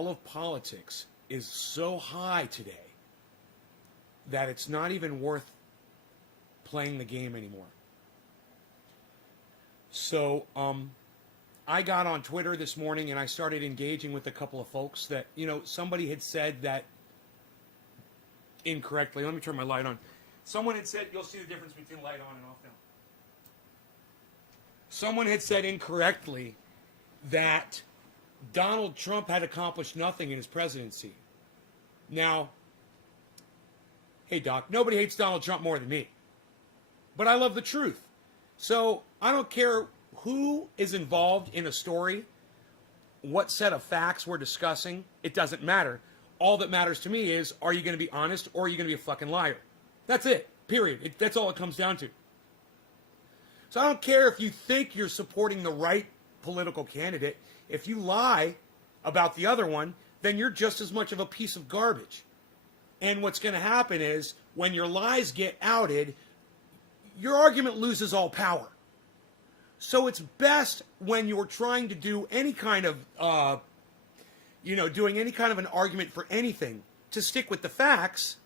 all of politics is so high today that it's not even worth playing the game anymore. So, I got on Twitter this morning and I started engaging with a couple of folks that, somebody had said that incorrectly. Let me turn my light on. Someone had said, you'll see the difference between light on and off now. Someone had said incorrectly that Donald Trump had accomplished nothing in his presidency. Now, hey Doc, nobody hates Donald Trump more than me. But I love the truth. So I don't care who is involved in a story, what set of facts we're discussing. It doesn't matter. All that matters to me is, are you going to be honest or are you going to be a fucking liar? That's it. Period. That's all it comes down to. So I don't care if you think you're supporting the right political candidate. If you lie about the other one, then you're just as much of a piece of garbage. And what's going to happen is, when your lies get outed, your argument loses all power. So it's best when you're trying to do any kind of, doing any kind of an argument for anything, to stick with the facts,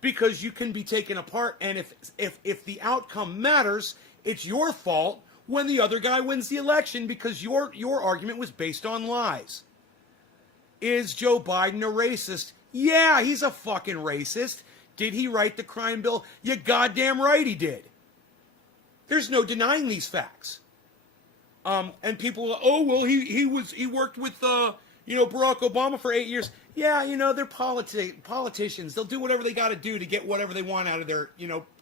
because you can be taken apart. And if the outcome matters, it's your fault when the other guy wins the election, because your argument was based on lies. Is Joe Biden a racist? Yeah, he's a fucking racist. Did he write the crime bill? You goddamn right he did. There's no denying these facts. And people, he worked with Barack Obama for 8 years. Yeah, they're politicians. They'll do whatever they got to do to get whatever they want out of their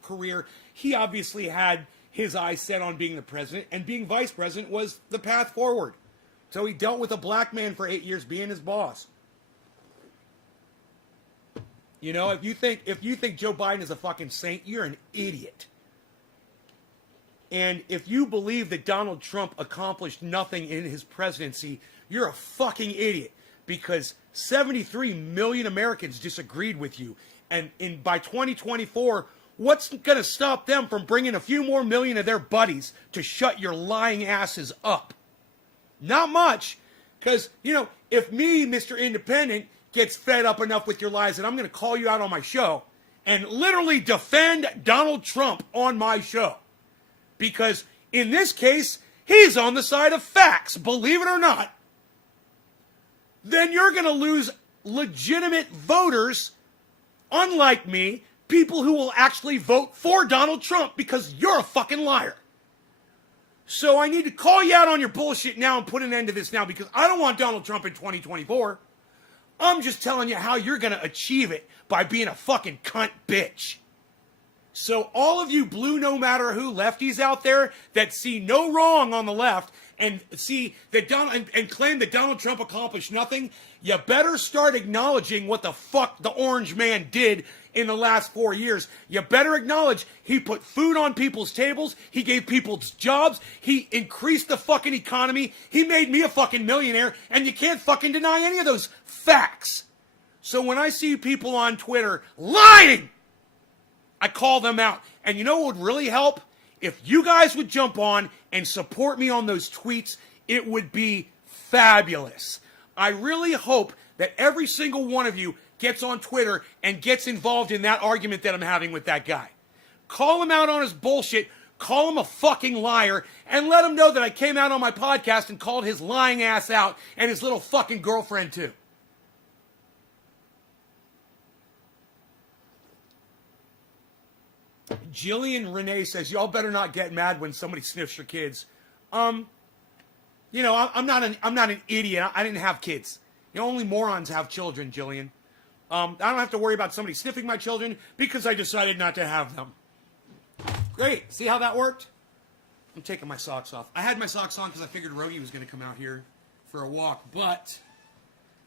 career. He obviously had his eyes set on being the president, and being vice president was the path forward. So he dealt with a black man for 8 years being his boss. If you think Joe Biden is a fucking saint, you're an idiot. And if you believe that Donald Trump accomplished nothing in his presidency, you're a fucking idiot, because 73 million Americans disagreed with you. And by 2024, what's going to stop them from bringing a few more million of their buddies to shut your lying asses up? Not much. Because, if me, Mr. Independent, gets fed up enough with your lies, and I'm going to call you out on my show and literally defend Donald Trump on my show. Because in this case, he's on the side of facts, believe it or not. Then you're going to lose legitimate voters, unlike me, people who will actually vote for Donald Trump, because you're a fucking liar. So I need to call you out on your bullshit now and put an end to this now, because I don't want Donald Trump in 2024. I'm just telling you how you're going to achieve it, by being a fucking cunt bitch. So all of you blue no matter who lefties out there that see no wrong on the left and see that and claim that Donald Trump accomplished nothing, you better start acknowledging what the fuck the orange man did in the last 4 years. You better acknowledge he put food on people's tables, he gave people jobs, he increased the fucking economy, he made me a fucking millionaire, and you can't fucking deny any of those facts. So when I see people on Twitter lying, I call them out. And you know what would really help? If you guys would jump on and support me on those tweets, it would be fabulous. I really hope that every single one of you gets on Twitter and gets involved in that argument that I'm having with that guy. Call him out on his bullshit, call him a fucking liar, and let him know that I came out on my podcast and called his lying ass out, and his little fucking girlfriend too. Jillian Renee says, y'all better not get mad when somebody sniffs your kids. I'm not an idiot. I didn't have kids. Only morons have children, Jillian. I don't have to worry about somebody sniffing my children because I decided not to have them. Great. See how that worked? I'm taking my socks off. I had my socks on because I figured Rogie was going to come out here for a walk, but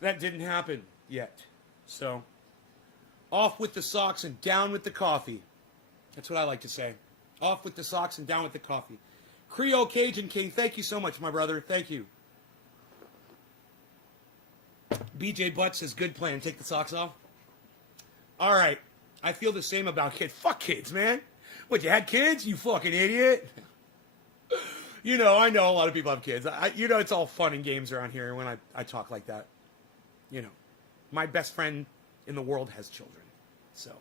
that didn't happen yet. So, off with the socks and down with the coffee. That's what I like to say. Off with the socks and down with the coffee. Creole Cajun King, thank you so much, my brother. Thank you. BJ Butt says, good plan. Take the socks off. All right. I feel the same about kids. Fuck kids, man. What, you had kids? You fucking idiot. I know a lot of people have kids. It's all fun and games around here when I talk like that. you know, my best friend in the world has children. So,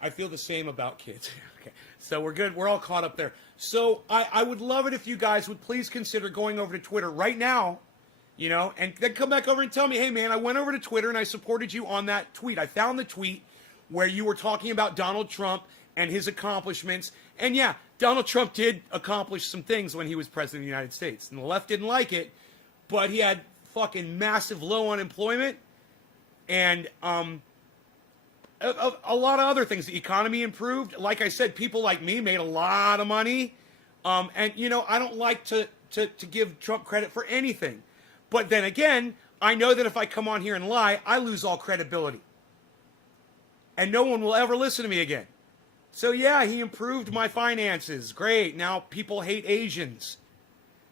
I feel the same about kids. Okay, so we're good. We're all caught up there. So I would love it if you guys would please consider going over to Twitter right now, you know, and then come back over and tell me, hey, man, I went over to Twitter and I supported you on that tweet. I found the tweet where you were talking about Donald Trump and his accomplishments. And yeah, Donald Trump did accomplish some things when he was president of the United States. And the left didn't like it, but he had fucking massive low unemployment and a lot of other things. The economy improved. Like I said, people like me made a lot of money. And, you know, I don't like to give Trump credit for anything. But then again, I know that if I come on here and lie, I lose all credibility. And no one will ever listen to me again. So yeah, he improved my finances. Great. Now people hate Asians.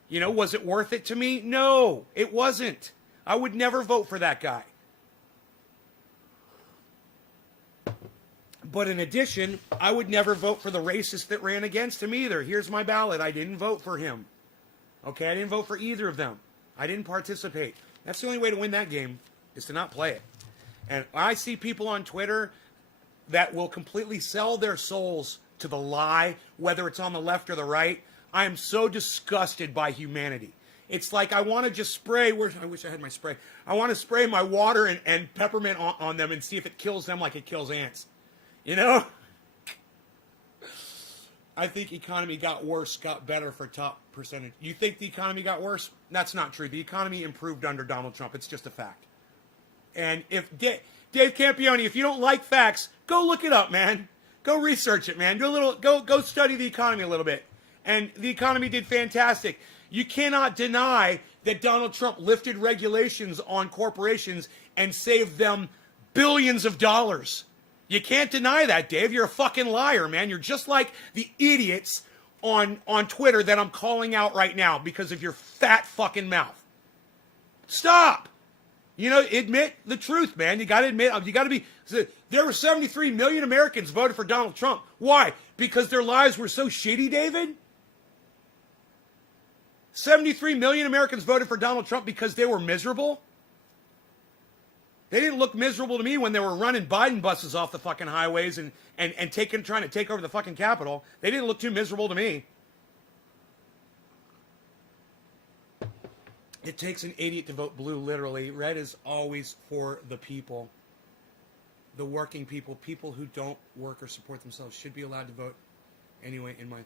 You know, was it worth it to me? No, it wasn't. I would never vote for that guy. But in addition, I would never vote for the racist that ran against him either. Here's my ballot. I didn't vote for him. Okay, I didn't vote for either of them. I didn't participate. That's the only way to win that game, is to not play it. And I see people on Twitter that will completely sell their souls to the lie, whether it's on the left or the right. I am so disgusted by humanity. It's like I want to just spray, I wish I had my spray. I want to spray my water and peppermint on them and see if it kills them like it kills ants. You know? I think economy got worse, got better for top percentage. You think the economy got worse? That's not true. The economy improved under Donald Trump. It's just a fact. And if Dave Campione, if you don't like facts, go look it up, man. Go research it, man. Go study the economy a little bit. And the economy did fantastic. You cannot deny that Donald Trump lifted regulations on corporations and saved them billions of dollars. You can't deny that, Dave. You're a fucking liar, man. You're just like the idiots on Twitter that I'm calling out right now because of your fat fucking mouth. Stop. You know, admit the truth, man. You got to admit, you got to be, there were 73 million Americans voted for Donald Trump. Why? Because their lives were so shitty, David? 73 million Americans voted for Donald Trump because they were miserable? They didn't look miserable to me when they were running Biden buses off the fucking highways and trying to take over the fucking Capitol. They didn't look too miserable to me. It takes an idiot to vote blue, literally. Red is always for the people. The working people. People who don't work or support themselves should be allowed to vote anyway, in my...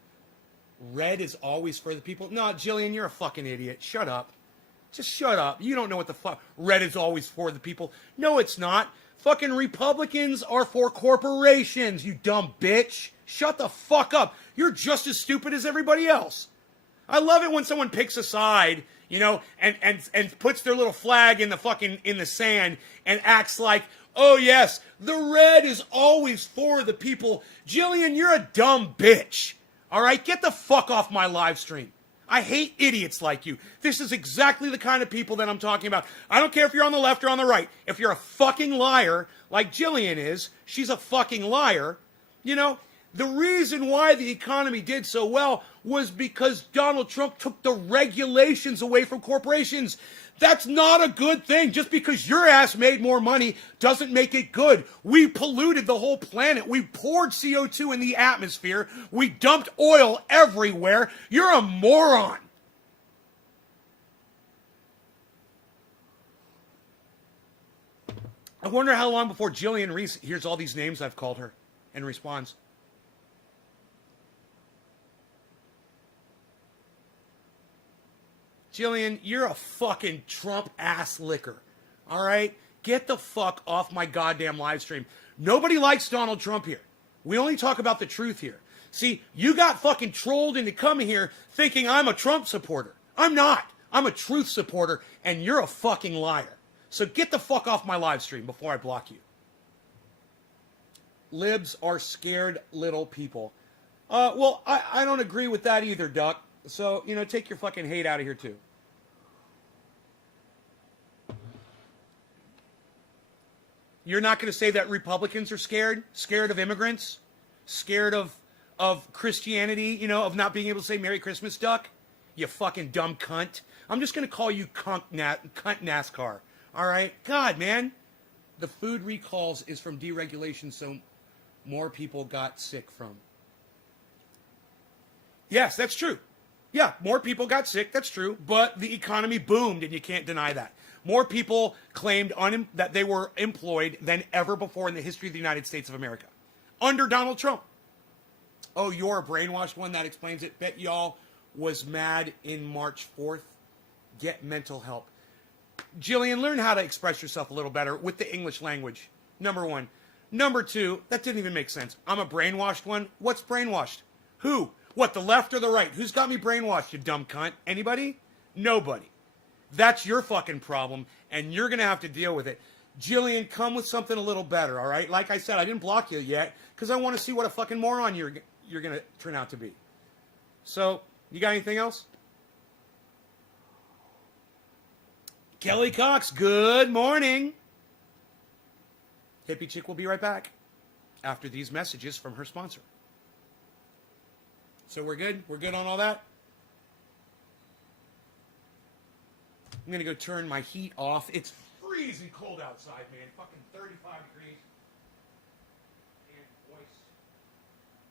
Red is always for the people. No, Jillian, you're a fucking idiot. Shut up. Just shut up. You don't know what the fuck. Red is always for the people. No, it's not. Fucking Republicans are for corporations, you dumb bitch. Shut the fuck up. You're just as stupid as everybody else. I love it when someone picks a side, you know, and puts their little flag in the sand and acts like, oh yes, the red is always for the people. Jillian, you're a dumb bitch. All right, get the fuck off my live stream. I hate idiots like you. This is exactly the kind of people that I'm talking about. I don't care if you're on the left or on the right. If you're a fucking liar, like Jillian is, she's a fucking liar. You know, the reason why the economy did so well was because Donald Trump took the regulations away from corporations. That's not a good thing. Just because your ass made more money doesn't make it good. We polluted the whole planet. We poured CO2 in the atmosphere. We dumped oil everywhere. You're a moron. I wonder how long before Jillian Reese hears all these names I've called her and responds. Jillian, you're a fucking Trump ass licker. All right? Get the fuck off my goddamn live stream. Nobody likes Donald Trump here. We only talk about the truth here. See, you got fucking trolled into coming here thinking I'm a Trump supporter. I'm not. I'm a truth supporter, and you're a fucking liar. So get the fuck off my live stream before I block you. Libs are scared little people. Well, I don't agree with that either, Duck. So, you know, take your fucking hate out of here, too. You're not going to say that Republicans are scared? Scared of immigrants? Scared of Christianity, you know, of not being able to say Merry Christmas, Duck? you fucking dumb cunt. I'm just going to call you cunt NASCAR. All right? God, man. The food recalls is from deregulation, so more people got sick from. Yes, that's true. Yeah, more people got sick, that's true. But the economy boomed, and you can't deny that. More people claimed that they were employed than ever before in the history of the United States of America. Under Donald Trump. Oh, you're a brainwashed one? That explains it. Bet y'all was mad in March 4th. Get mental help. Jillian, learn how to express yourself a little better with the English language. Number one. Number two, that didn't even make sense. I'm a brainwashed one? What's brainwashed? Who? What, the left or the right? Who's got me brainwashed, you dumb cunt? Anybody? Nobody. That's your fucking problem, and you're going to have to deal with it. Jillian, come with something a little better, all right? Like I said, I didn't block you yet because I want to see what a fucking moron you're going to turn out to be. So, you got anything else? Kelly Cox, good morning. Hippie Chick will be right back after these messages from her sponsor. So we're good? We're good on all that? I'm going to go turn my heat off. It's freezing cold outside, man. Fucking 35 degrees. And moist.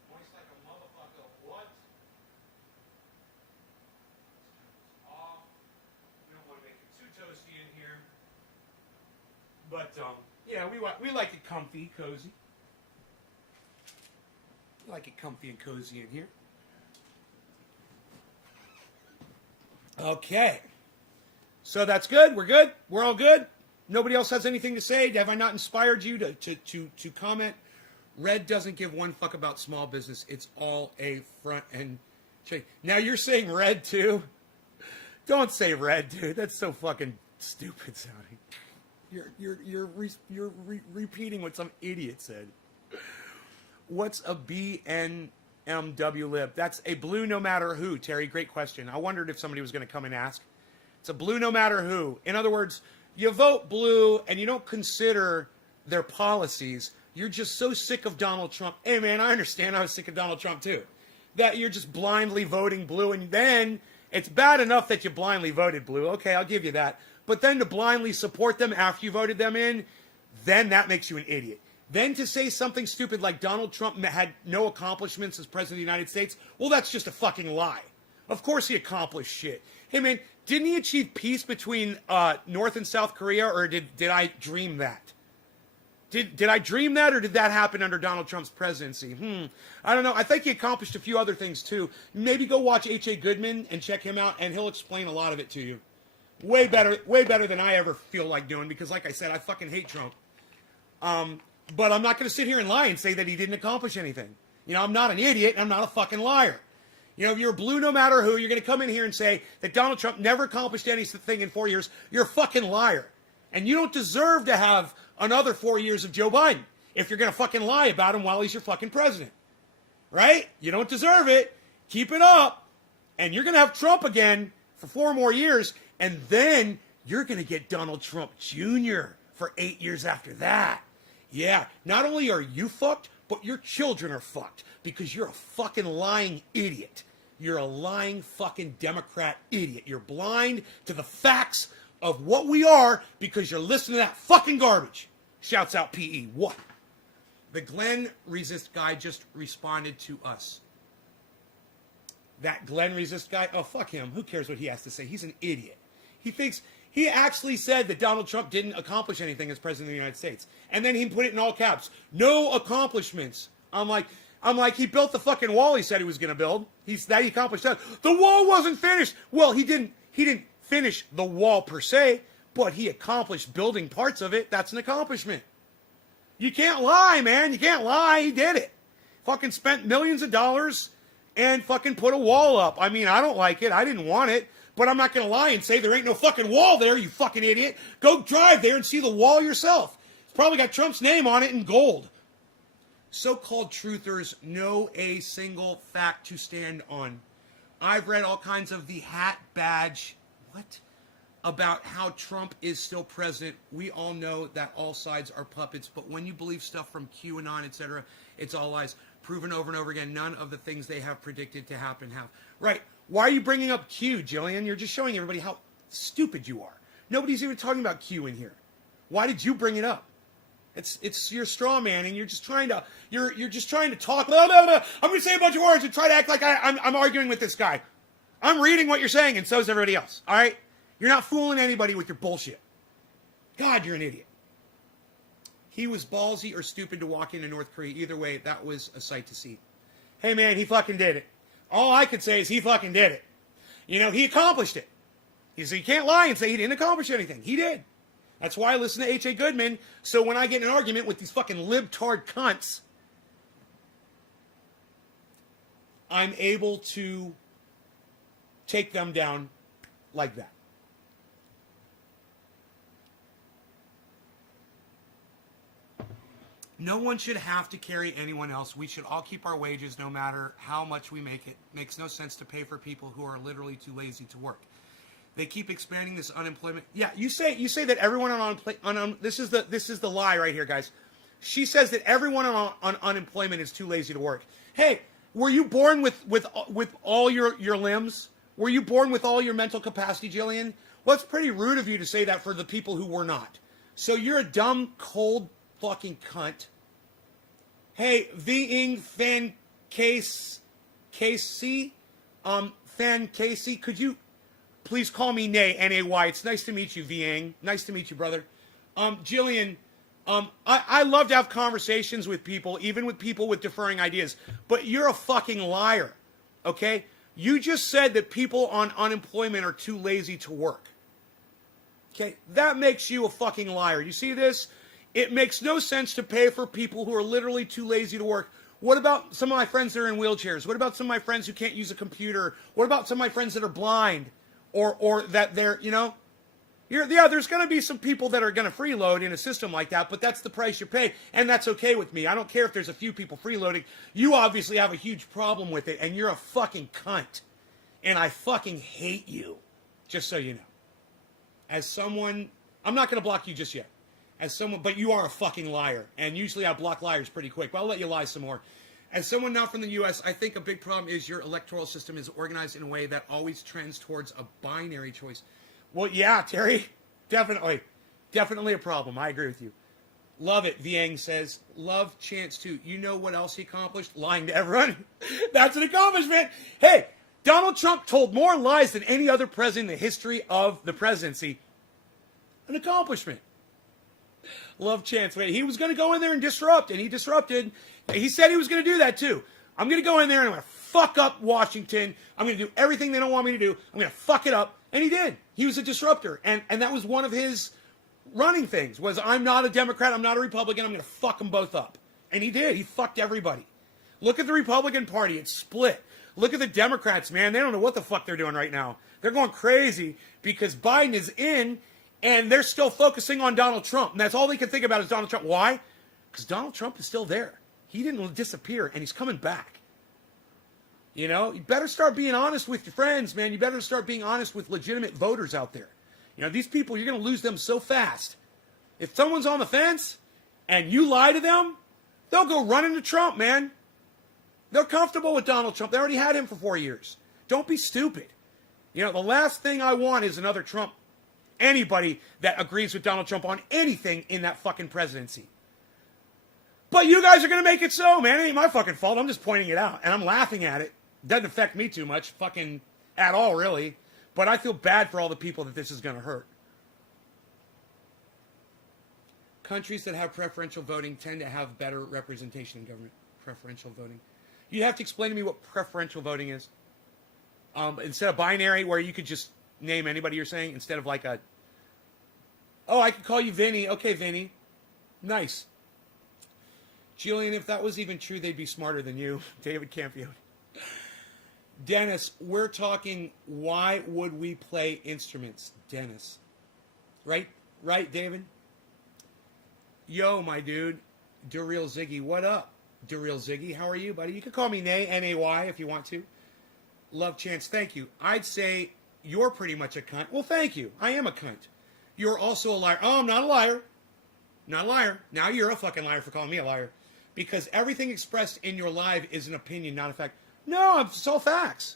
Moist like a motherfucker. What? Off. We don't want to make it too toasty in here. But, yeah, we like it comfy, cozy. We like it comfy and cozy in here. Okay. So that's good. We're good. We're all good. Nobody else has anything to say. Have I not inspired you to comment? Red doesn't give one fuck about small business. It's all a front end check. Now you're saying red too? Don't say red, dude. That's so fucking stupid sounding. You're repeating what some idiot said. What's a BNMW Lib? That's a blue no matter who, Terry. Great question. I wondered if somebody was going to come and ask. It's a blue no matter who. In other words, you vote blue and you don't consider their policies. You're just so sick of Donald Trump. Hey, man, I understand. I was sick of Donald Trump, too. That you're just blindly voting blue. And then it's bad enough that you blindly voted blue. Okay, I'll give you that. But then to blindly support them after you voted them in, then that makes you an idiot. Then to say something stupid like Donald Trump had no accomplishments as president of the United States, well, that's just a fucking lie. Of course he accomplished shit. Hey, man, didn't he achieve peace between North and South Korea, or did I dream that? Did I dream that, or did that happen under Donald Trump's presidency? I don't know. I think he accomplished a few other things, too. Maybe go watch H.A. Goodman and check him out, and he'll explain a lot of it to you. Way better than I ever feel like doing, because like I said, I fucking hate Trump. But I'm not going to sit here and lie and say that he didn't accomplish anything. You know, I'm not an idiot, and I'm not a fucking liar. You know, if you're blue no matter who, you're going to come in here and say that Donald Trump never accomplished anything in 4 years. You're a fucking liar. And you don't deserve to have another 4 years of Joe Biden if you're going to fucking lie about him while he's your fucking president. Right? You don't deserve it. Keep it up. And you're going to have Trump again for 4 more years. And then you're going to get Donald Trump Jr. for 8 years after that. Yeah, not only are you fucked, but your children are fucked because you're a fucking lying idiot. You're a lying fucking Democrat idiot. You're blind to the facts of what we are because you're listening to that fucking garbage. Shouts out PE. What? The Glenn Resist guy just responded to us. That Glenn Resist guy? Oh, fuck him. Who cares what he has to say? He's an idiot. He actually said that Donald Trump didn't accomplish anything as president of the United States. And then he put it in all caps. No accomplishments. I'm like, he built the fucking wall he said he was going to build. He accomplished that. The wall wasn't finished. Well, he didn't finish the wall per se, but he accomplished building parts of it. That's an accomplishment. You can't lie, man. You can't lie. He did it. Fucking spent millions of dollars and fucking put a wall up. I mean, I don't like it. I didn't want it. But I'm not going to lie and say there ain't no fucking wall there, you fucking idiot. Go drive there and see the wall yourself. It's probably got Trump's name on it in gold. So-called truthers know a single fact to stand on. I've read all kinds of the hat badge, about how Trump is still president. We all know that all sides are puppets, but when you believe stuff from QAnon, etc., it's all lies. Proven over and over again, none of the things they have predicted to happen have. Right. Why are you bringing up Q, Jillian? You're just showing everybody how stupid you are. Nobody's even talking about Q in here. Why did you bring it up? It's your straw man, and you're just trying to talk. Blah, blah, blah. I'm going to say a bunch of words and try to act like I'm arguing with this guy. I'm reading what you're saying, and so is everybody else. All right, you're not fooling anybody with your bullshit. God, you're an idiot. He was ballsy or stupid to walk into North Korea. Either way, that was a sight to see. Hey man, he fucking did it. All I could say is he fucking did it. You know, he accomplished it. You can't lie and say he didn't accomplish anything. He did. That's why I listen to H.A. Goodman. So when I get in an argument with these fucking libtard cunts, I'm able to take them down like that. No one should have to carry anyone else. We should all keep our wages no matter how much we make it. Makes no sense to pay for people who are literally too lazy to work. They keep expanding this unemployment. Yeah, you say that everyone on this is the lie right here, guys. She says that everyone on unemployment is too lazy to work. Hey, were you born with all your limbs? Were you born with all your mental capacity, Jillian? Well, it's pretty rude of you to say that for the people who were not. So you're a dumb, cold fucking cunt. Hey, Ving Fan Casey, Fan Casey, could you please call me Nay, N-A-Y. It's nice to meet you, Viang. Nice to meet you, brother. Jillian, I love to have conversations with people, even with people with differing ideas, but you're a fucking liar, okay? You just said that people on unemployment are too lazy to work. Okay? That makes you a fucking liar. You see this? It makes no sense to pay for people who are literally too lazy to work. What about some of my friends that are in wheelchairs? What about some of my friends who can't use a computer? What about some of my friends that are blind? Or that they're, you know, there's going to be some people that are going to freeload in a system like that, but that's the price you pay, and that's okay with me. I don't care if there's a few people freeloading. You obviously have a huge problem with it, and you're a fucking cunt, and I fucking hate you, just so you know. As someone, I'm not going to block you just yet. As someone, but you are a fucking liar, and usually I block liars pretty quick, but I'll let you lie some more. As someone not from the U.S., I think a big problem is your electoral system is organized in a way that always trends towards a binary choice. Well, yeah, Terry, definitely. Definitely a problem. I agree with you. Love it, Viang says. Love Chance, too. You know what else he accomplished? Lying to everyone. That's an accomplishment. Hey, Donald Trump told more lies than any other president in the history of the presidency. An accomplishment. Love Chance. Wait, he was going to go in there and disrupt, and he disrupted. He said he was going to do that, too. I'm going to go in there and I'm going to fuck up Washington. I'm going to do everything they don't want me to do. I'm going to fuck it up. And he did. He was a disruptor. And that was one of his running things, was I'm not a Democrat, I'm not a Republican, I'm going to fuck them both up. And he did. He fucked everybody. Look at the Republican Party. It's split. Look at the Democrats, man. They don't know what the fuck they're doing right now. They're going crazy because Biden is in, and they're still focusing on Donald Trump. And that's all they can think about is Donald Trump. Why? Because Donald Trump is still there. He didn't disappear, and he's coming back. You know, you better start being honest with your friends, man. You better start being honest with legitimate voters out there. You know, these people, you're going to lose them so fast. If someone's on the fence and you lie to them, they'll go running to Trump, man. They're comfortable with Donald Trump. They already had him for 4 years. Don't be stupid. You know, the last thing I want is another Trump. Anybody that agrees with Donald Trump on anything in that fucking presidency. But you guys are going to make it so, man. It ain't my fucking fault. I'm just pointing it out. And I'm laughing at it. Doesn't affect me too much. Fucking at all, really. But I feel bad for all the people that this is going to hurt. Countries that have preferential voting tend to have better representation in government. Preferential voting. You have to explain to me what preferential voting is. Instead of binary, where you could just name anybody you're saying, instead of like a, oh, I could call you Vinny. Okay, Vinny. Nice. Jillian, if that was even true, they'd be smarter than you. David Campione. Dennis, we're talking, why would we play instruments? Dennis. Right? Right, David? Yo, my dude. Durreal Ziggy, what up? Durreal Ziggy, how are you, buddy? You can call me Nay, N-A-Y, if you want to. Love Chance, thank you. I'd say you're pretty much a cunt. Well, thank you. I am a cunt. You're also a liar. Oh, I'm not a liar. Not a liar. Now you're a fucking liar for calling me a liar. Because everything expressed in your live is an opinion, not a fact. No, it's all facts.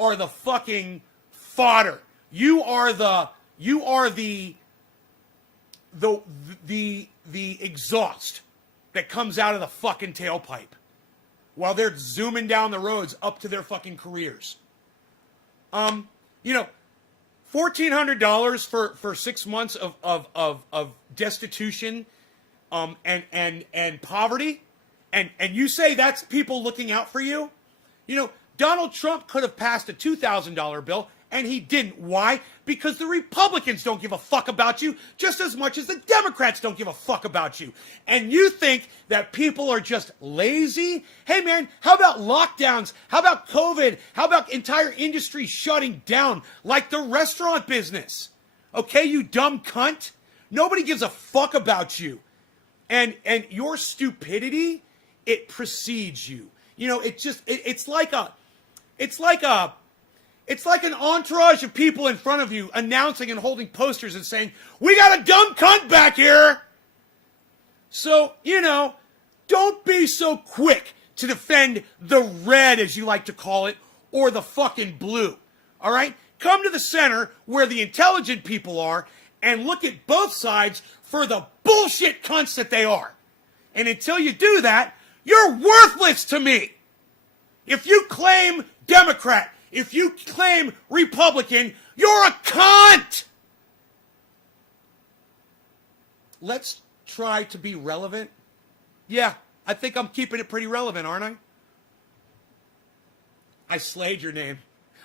are the fucking fodder. You are the exhaust that comes out of the fucking tailpipe while they're zooming down the roads up to their fucking careers. You know, $1,400 for 6 months of destitution, and poverty, and you say that's people looking out for you? You know, Donald Trump could have passed a $2,000 bill, and he didn't. Why? Because the Republicans don't give a fuck about you just as much as the Democrats don't give a fuck about you. And you think that people are just lazy? Hey man, how about lockdowns? How about COVID? How about entire industry shutting down like the restaurant business? Okay, you dumb cunt? Nobody gives a fuck about you. And your stupidity, it precedes you. You know, it's like an entourage of people in front of you announcing and holding posters and saying, "We got a dumb cunt back here." So, you know, don't be so quick to defend the red, as you like to call it, or the fucking blue. All right? Come to the center where the intelligent people are and look at both sides for the bullshit cunts that they are. And until you do that, you're worthless to me. If you claim Democrat, if you claim Republican, you're a cunt! Let's try to be relevant. Yeah, I think I'm keeping it pretty relevant, aren't I? I slayed your name.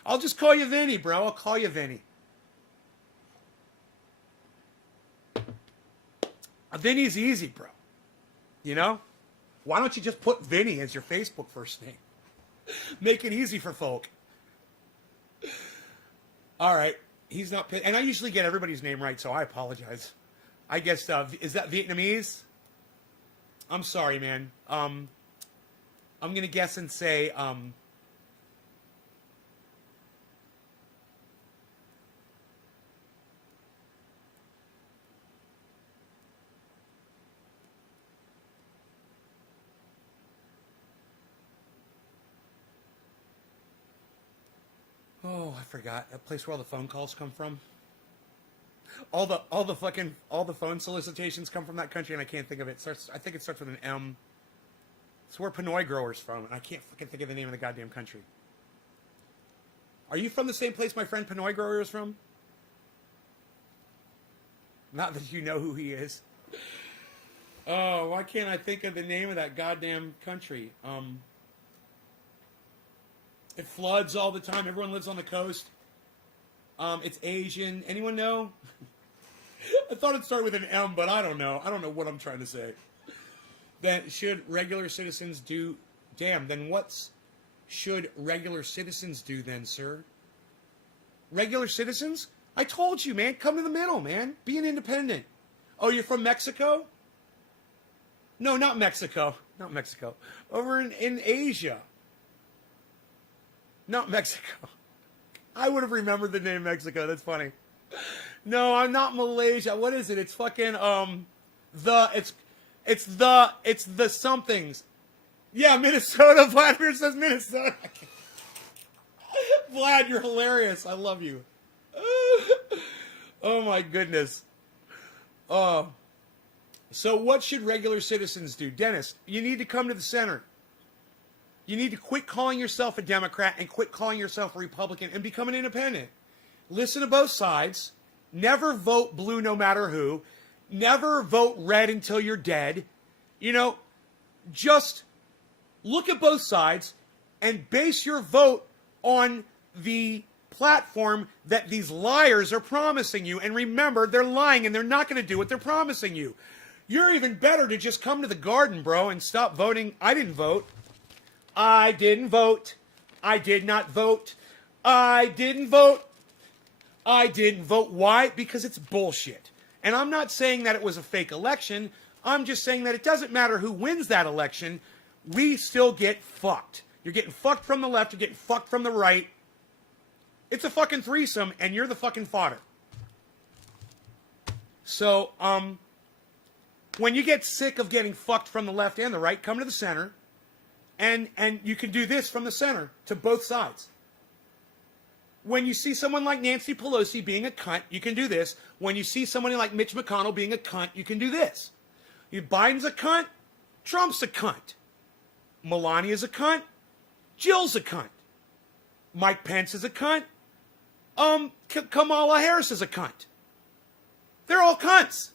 I'll just call you Vinny, bro. I'll call you Vinny. Vinny's easy, bro. You know? Why don't you just put Vinny as your Facebook first name? Make it easy for folk. All right. He's not... And I usually get everybody's name right, so I apologize. I guess... is that Vietnamese? I'm sorry, man. I'm going to guess and say... Oh, I forgot. That place where all the phone calls come from. All the phone solicitations come from that country, and I can't think of it. I think it starts with an M. It's where Pinoy Grower's from, and I can't fucking think of the name of the goddamn country. Are you from the same place my friend Pinoy Grower is from? Not that you know who he is. Oh, why can't I think of the name of that goddamn country? It floods all the time. Everyone lives on the coast. It's Asian. Anyone know? I thought it started with an M, but I don't know. I don't know what I'm trying to say. Then should regular citizens do... Damn, then should regular citizens do then, sir? Regular citizens? I told you, man. Come to the middle, man. Be an independent. Oh, you're from Mexico? No, not Mexico. Not Mexico. Over in Asia. Not Mexico. I would have remembered the name Mexico. That's funny. No, I'm not Malaysia. What is it? It's fucking it's the somethings. Yeah, Minnesota. Vladimir says Minnesota. Vlad, you're hilarious. I love you. Oh my goodness. So what should regular citizens do? Dennis, you need to come to the center. You need to quit calling yourself a Democrat and quit calling yourself a Republican and become an independent. Listen to both sides. Never vote blue no matter who. Never vote red until you're dead. You know, just look at both sides and base your vote on the platform that these liars are promising you. And remember, they're lying and they're not going to do what they're promising you. You're even better to just come to the garden, bro, and stop voting. I didn't vote. I didn't vote. I did not vote. I didn't vote. I didn't vote. Why? Because it's bullshit. And I'm not saying that it was a fake election. I'm just saying that it doesn't matter who wins that election. We still get fucked. You're getting fucked from the left. You're getting fucked from the right. It's a fucking threesome, and you're the fucking fodder. So, when you get sick of getting fucked from the left and the right, come to the center. And you can do this from the center to both sides. when you see someone like Nancy Pelosi being a cunt, you can do this. When you see someone like Mitch McConnell being a cunt, you can do this. Biden's a cunt. Trump's a cunt. Melania's a cunt. Jill's a cunt. Mike Pence is a cunt. Kamala Harris is a cunt. They're all cunts.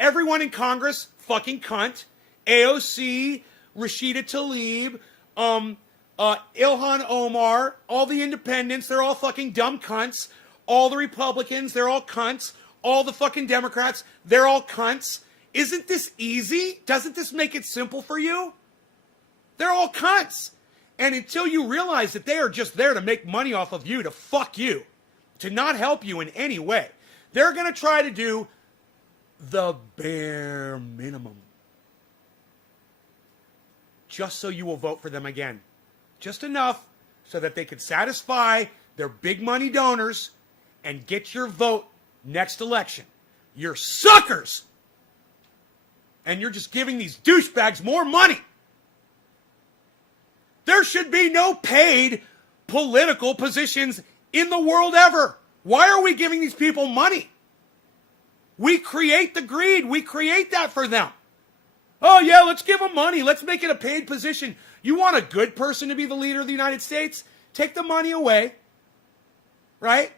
Everyone in Congress, fucking cunt. AOC, Rashida Tlaib, Ilhan Omar, all the independents, they're all fucking dumb cunts. All the Republicans, they're all cunts. All the fucking Democrats, they're all cunts. Isn't this easy? Doesn't this make it simple for you? They're all cunts. And until you realize that they are just there to make money off of you, to fuck you, to not help you in any way, they're going to try to do the bare minimum just so you will vote for them again. Just enough so that they can satisfy their big money donors and get your vote next election. You're suckers! And you're just giving these douchebags more money. There should be no paid political positions in the world ever. Why are we giving these people money? We create the greed. We create that for them. Oh, yeah, let's give them money. Let's make it a paid position. You want a good person to be the leader of the United States? Take the money away, right?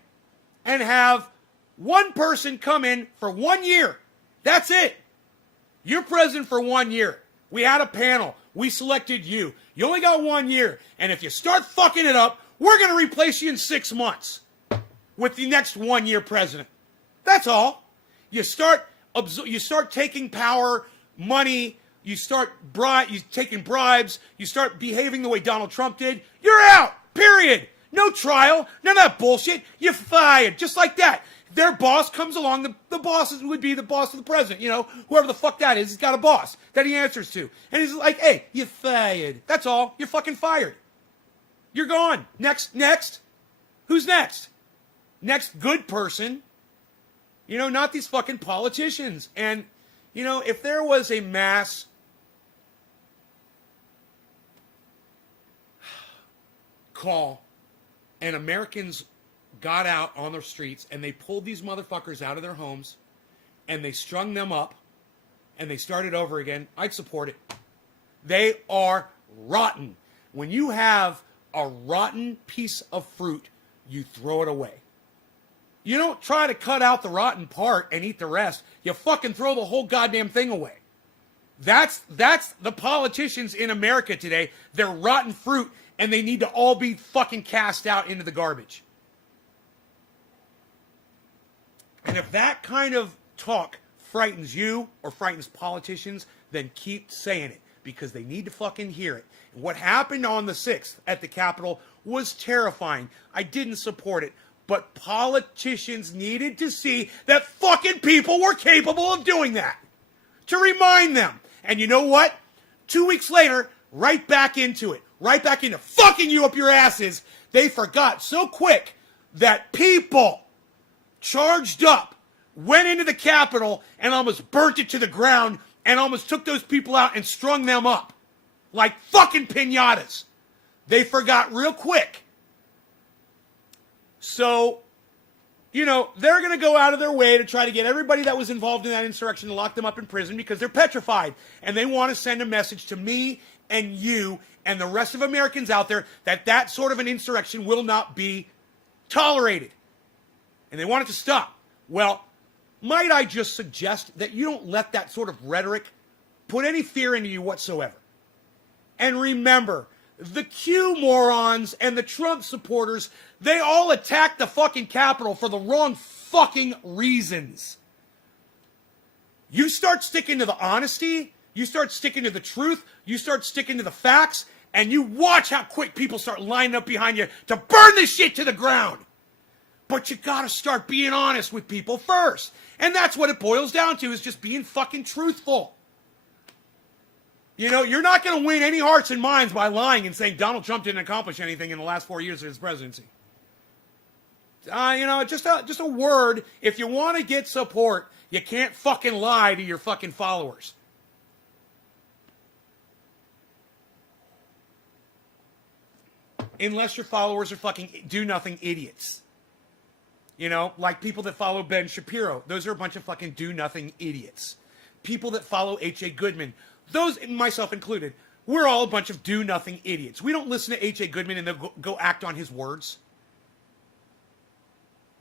And have one person come in for 1 year. That's it. You're president for 1 year. We had a panel. We selected you. You only got 1 year. And if you start fucking it up, we're going to replace you in 6 months with the next 1 year president. That's all. You start taking power, money, you start taking bribes, you start behaving the way Donald Trump did, you're out, period. No trial, none of that bullshit, you're fired, just like that. Their boss comes along, the boss would be the boss of the president, you know, whoever the fuck that is, he's got a boss that he answers to. And he's like, hey, you're fired. That's all, you're fucking fired. You're gone. Next. Who's next? Next good person. You know, not these fucking politicians. And, you know, if there was a mass call and Americans got out on the streets and they pulled these motherfuckers out of their homes and they strung them up and they started over again, I'd support it. They are rotten. When you have a rotten piece of fruit, you throw it away. You don't try to cut out the rotten part and eat the rest. You fucking throw the whole goddamn thing away. That's the politicians in America today. They're rotten fruit and they need to all be fucking cast out into the garbage. And if that kind of talk frightens you or frightens politicians, then keep saying it because they need to fucking hear it. And what happened on the 6th at the Capitol was terrifying. I didn't support it. But politicians needed to see that fucking people were capable of doing that. To remind them. And you know what? 2 weeks later, right back into it. Right back into fucking you up your asses. They forgot so quick that people charged up, went into the Capitol, and almost burnt it to the ground, and almost took those people out and strung them up. Like fucking piñatas. They forgot real quick. So, you know, they're going to go out of their way to try to get everybody that was involved in that insurrection to lock them up in prison because they're petrified. And they want to send a message to me and you and the rest of Americans out there that that sort of an insurrection will not be tolerated. And they want it to stop. Well, might I just suggest that you don't let that sort of rhetoric put any fear into you whatsoever. And remember, the Q morons and the Trump supporters, they all attacked the fucking Capitol for the wrong fucking reasons. You start sticking to the honesty, you start sticking to the truth, you start sticking to the facts, and you watch how quick people start lining up behind you to burn this shit to the ground. But you gotta start being honest with people first. And that's what it boils down to, is just being fucking truthful. You know, you're not going to win any hearts and minds by lying and saying Donald Trump didn't accomplish anything in the last 4 years of his presidency. You know, just a word. If you want to get support, you can't fucking lie to your fucking followers. unless your followers are fucking do-nothing idiots. You know, like people that follow Ben Shapiro. Those are a bunch of fucking do-nothing idiots. People that follow H.A. Goodman. Those, myself included, we're all a bunch of do-nothing idiots. We don't listen to H.A. Goodman and then go act on his words.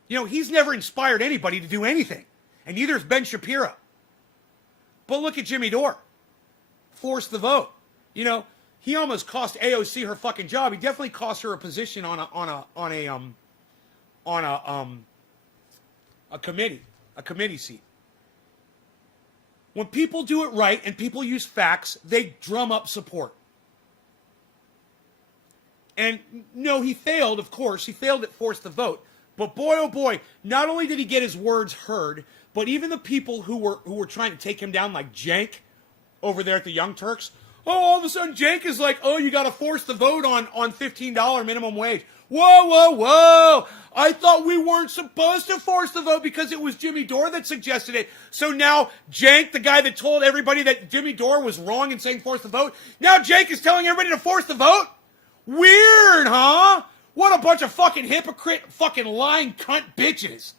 You know, he's never inspired anybody to do anything. And neither is Ben Shapiro. But look at Jimmy Dore. Forced the vote. You know, he almost cost AOC her fucking job. He definitely cost her a position on a committee seat. When people do it right and people use facts, they drum up support. And no, he failed, of course. He failed at force the vote. But boy, oh boy, not only did he get his words heard, but even the people who were trying to take him down, like Cenk over there at the Young Turks. Oh, all of a sudden Cenk is like, oh, you got to force the vote on $15 minimum wage. Whoa, whoa, whoa. I thought we weren't supposed to force the vote because it was Jimmy Dore that suggested it. So now Cenk, the guy that told everybody that Jimmy Dore was wrong in saying force the vote, now Cenk is telling everybody to force the vote? Weird, huh? What a bunch of fucking hypocrite, fucking lying cunt bitches.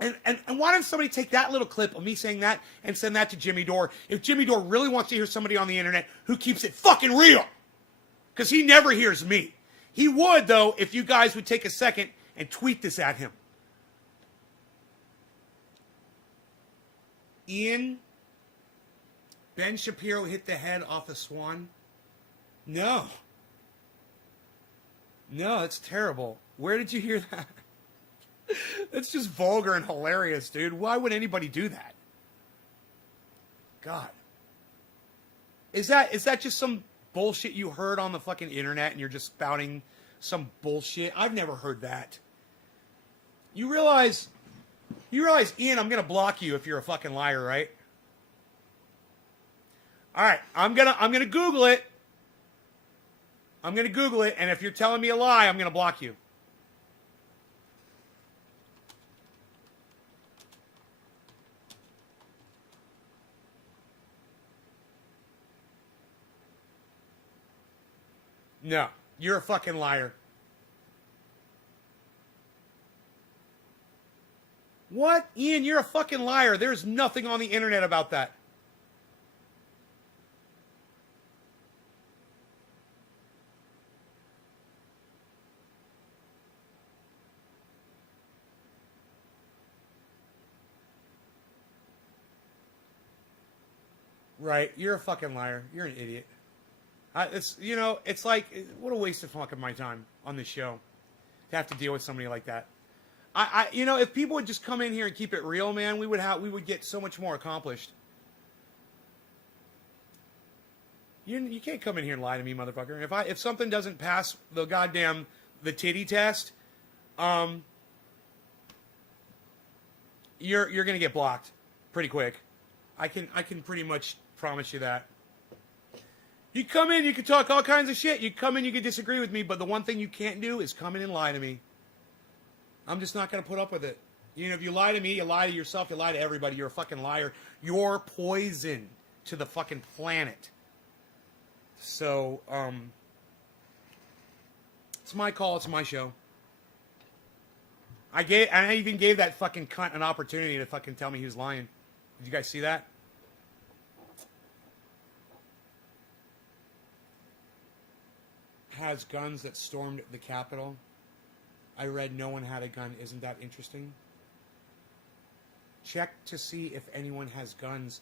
And why doesn't somebody take that little clip of me saying that and send that to Jimmy Dore if Jimmy Dore really wants to hear somebody on the internet who keeps it fucking real? Because he never hears me. He would, though, if you guys would take a second and tweet this at him. Ian, Ben Shapiro hit the head off a swan? No. No, it's terrible. Where did you hear that? That's just vulgar and hilarious, dude. Why would anybody do that? God. Is that just some bullshit you heard on the fucking internet and you're just spouting some bullshit? I've never heard that. You realize, Ian, I'm going to block you if you're a fucking liar, right? All right, I'm going to Google it. I'm going to Google it, and if you're telling me a lie, I'm going to block you. No, you're a fucking liar. What? Ian, you're a fucking liar. There's nothing on the internet about that. Right, you're a fucking liar. You're an idiot. It's like, what a waste of fucking my time on this show to have to deal with somebody like that. If people would just come in here and keep it real, man, we would get so much more accomplished. You can't come in here and lie to me, motherfucker. If something doesn't pass the titty test, you're gonna get blocked pretty quick. I can pretty much promise you that. You come in, you can talk all kinds of shit. You come in, you can disagree with me, but the one thing you can't do is come in and lie to me. I'm just not going to put up with it. If you lie to me, you lie to yourself, you lie to everybody. You're a fucking liar. You're poison to the fucking planet. So, it's my call. It's my show. I even gave that fucking cunt an opportunity to fucking tell me he was lying. Did you guys see that? Has guns that stormed the Capitol. I read no one had a gun. Isn't that interesting? Check to see if anyone has guns.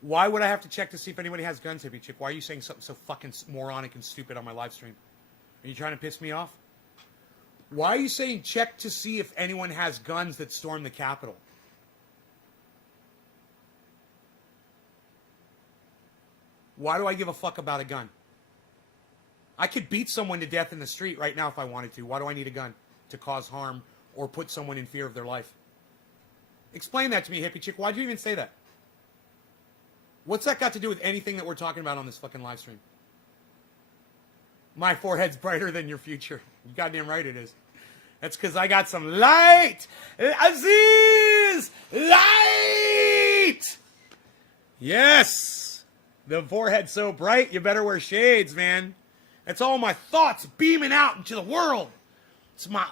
Why would I have to check to see if anybody has guns, Hippie Chick? Why are you saying something so fucking moronic and stupid on my live stream? Are you trying to piss me off? Why are you saying check to see if anyone has guns that stormed the Capitol? Why do I give a fuck about a gun? I could beat someone to death in the street right now if I wanted to. Why do I need a gun? To cause harm or put someone in fear of their life? Explain that to me, Hippie Chick. Why'd you even say that? What's that got to do with anything that we're talking about on this fucking live stream? My forehead's brighter than your future. You goddamn right it is. That's because I got some light. Aziz! Light! Yes! The forehead's so bright, you better wear shades, man. It's all my thoughts beaming out into the world. It's my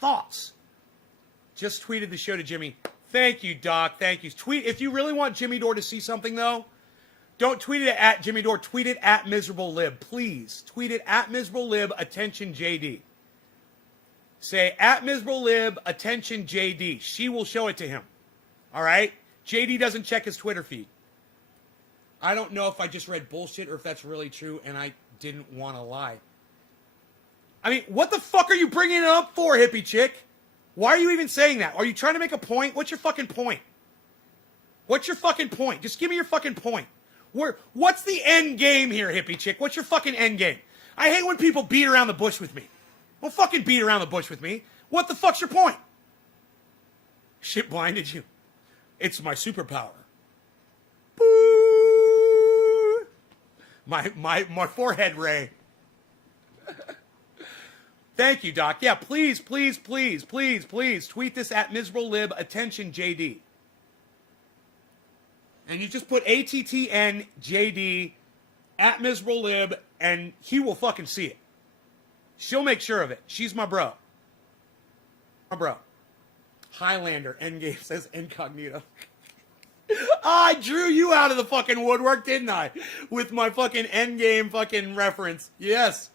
thoughts. Just tweeted the show to Jimmy. Thank you, Doc. Thank you. Tweet if you really want Jimmy Dore to see something, though. Don't tweet it at Jimmy Dore. Tweet it at Miserable Lib. Please. Tweet it at Miserable Lib. Attention, JD. Say at Miserable Lib. Attention, JD. She will show it to him. All right? JD doesn't check his Twitter feed. I don't know if I just read bullshit or if that's really true, and I didn't want to lie. I mean, what the fuck are you bringing it up for, hippie chick? Why are you even saying that? Are you trying to make a point? What's your fucking point? What's your fucking point? Just give me your fucking point. What's the end game here, hippie chick? What's your fucking end game? I hate when people beat around the bush with me. Don't fucking beat around the bush with me. What the fuck's your point? Shit blinded you. It's my superpower. Boo! My forehead ray. Thank you, Doc. Yeah, please, please, please, please, please tweet this at Miserable Lib. Attention, JD. And you just put ATTNJD at Miserable Lib, and he will fucking see it. She'll make sure of it. She's my bro. My bro. Highlander, Endgame says incognito. I drew you out of the fucking woodwork, didn't I? With my fucking Endgame fucking reference. Yes.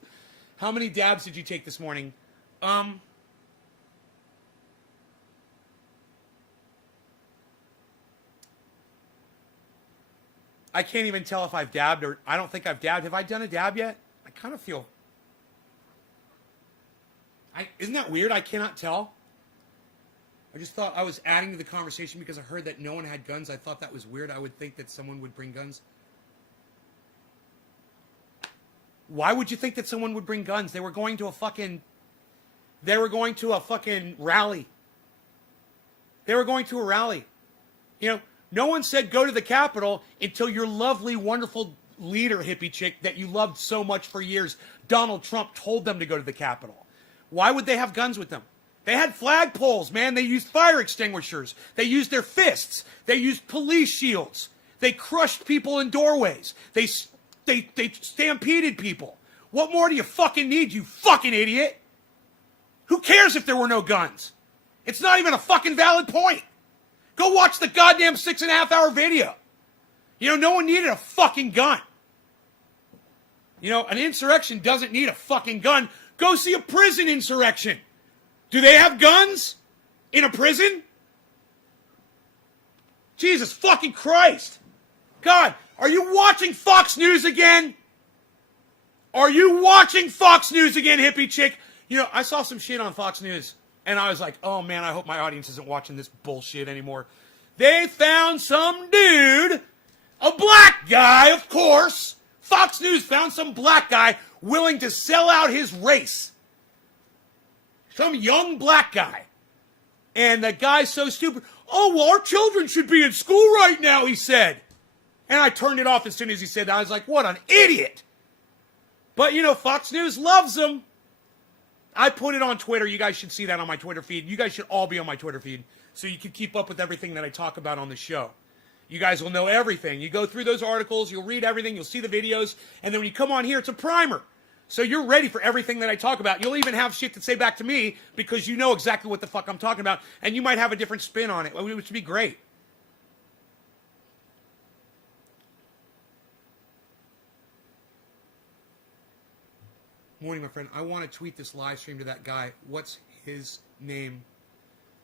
How many dabs did you take this morning? I can't even tell if I've dabbed or I don't think I've dabbed. Have I done a dab yet? I kind of feel... Isn't that weird? I cannot tell. I just thought I was adding to the conversation because I heard that no one had guns. I thought that was weird. I would think that someone would bring guns. Why would you think that someone would bring guns? They were going to a fucking rally. They were going to a rally. You know, no one said go to the Capitol until your lovely, wonderful leader, hippie chick, that you loved so much for years, Donald Trump, told them to go to the Capitol. Why would they have guns with them? They had flagpoles, man. They used fire extinguishers. They used their fists. They used police shields. They crushed people in doorways. They stampeded people. What more do you fucking need, you fucking idiot? Who cares if there were no guns? It's not even a fucking valid point. Go watch the goddamn 6.5-hour video. You know, no one needed a fucking gun. You know, an insurrection doesn't need a fucking gun. Go see a prison insurrection. Do they have guns in a prison? Jesus fucking Christ. God, are you watching Fox News again? Are you watching Fox News again, hippie chick? You know, I saw some shit on Fox News, and I was like, oh man, I hope my audience isn't watching this bullshit anymore. They found some dude, a black guy, of course. Fox News found some black guy willing to sell out his race. Some young black guy. And the guy's so stupid. Oh, well, our children should be in school right now, he said. And I turned it off as soon as he said that. I was like, what an idiot. But, you know, Fox News loves him. I put it on Twitter. You guys should see that on my Twitter feed. You guys should all be on my Twitter feed so you can keep up with everything that I talk about on the show. You guys will know everything. You go through those articles, you'll read everything, you'll see the videos, and then when you come on here, it's a primer. So you're ready for everything that I talk about. You'll even have shit to say back to me because you know exactly what the fuck I'm talking about, and you might have a different spin on it, which would be great. Morning, my friend. I want to tweet this live stream to that guy. What's his name?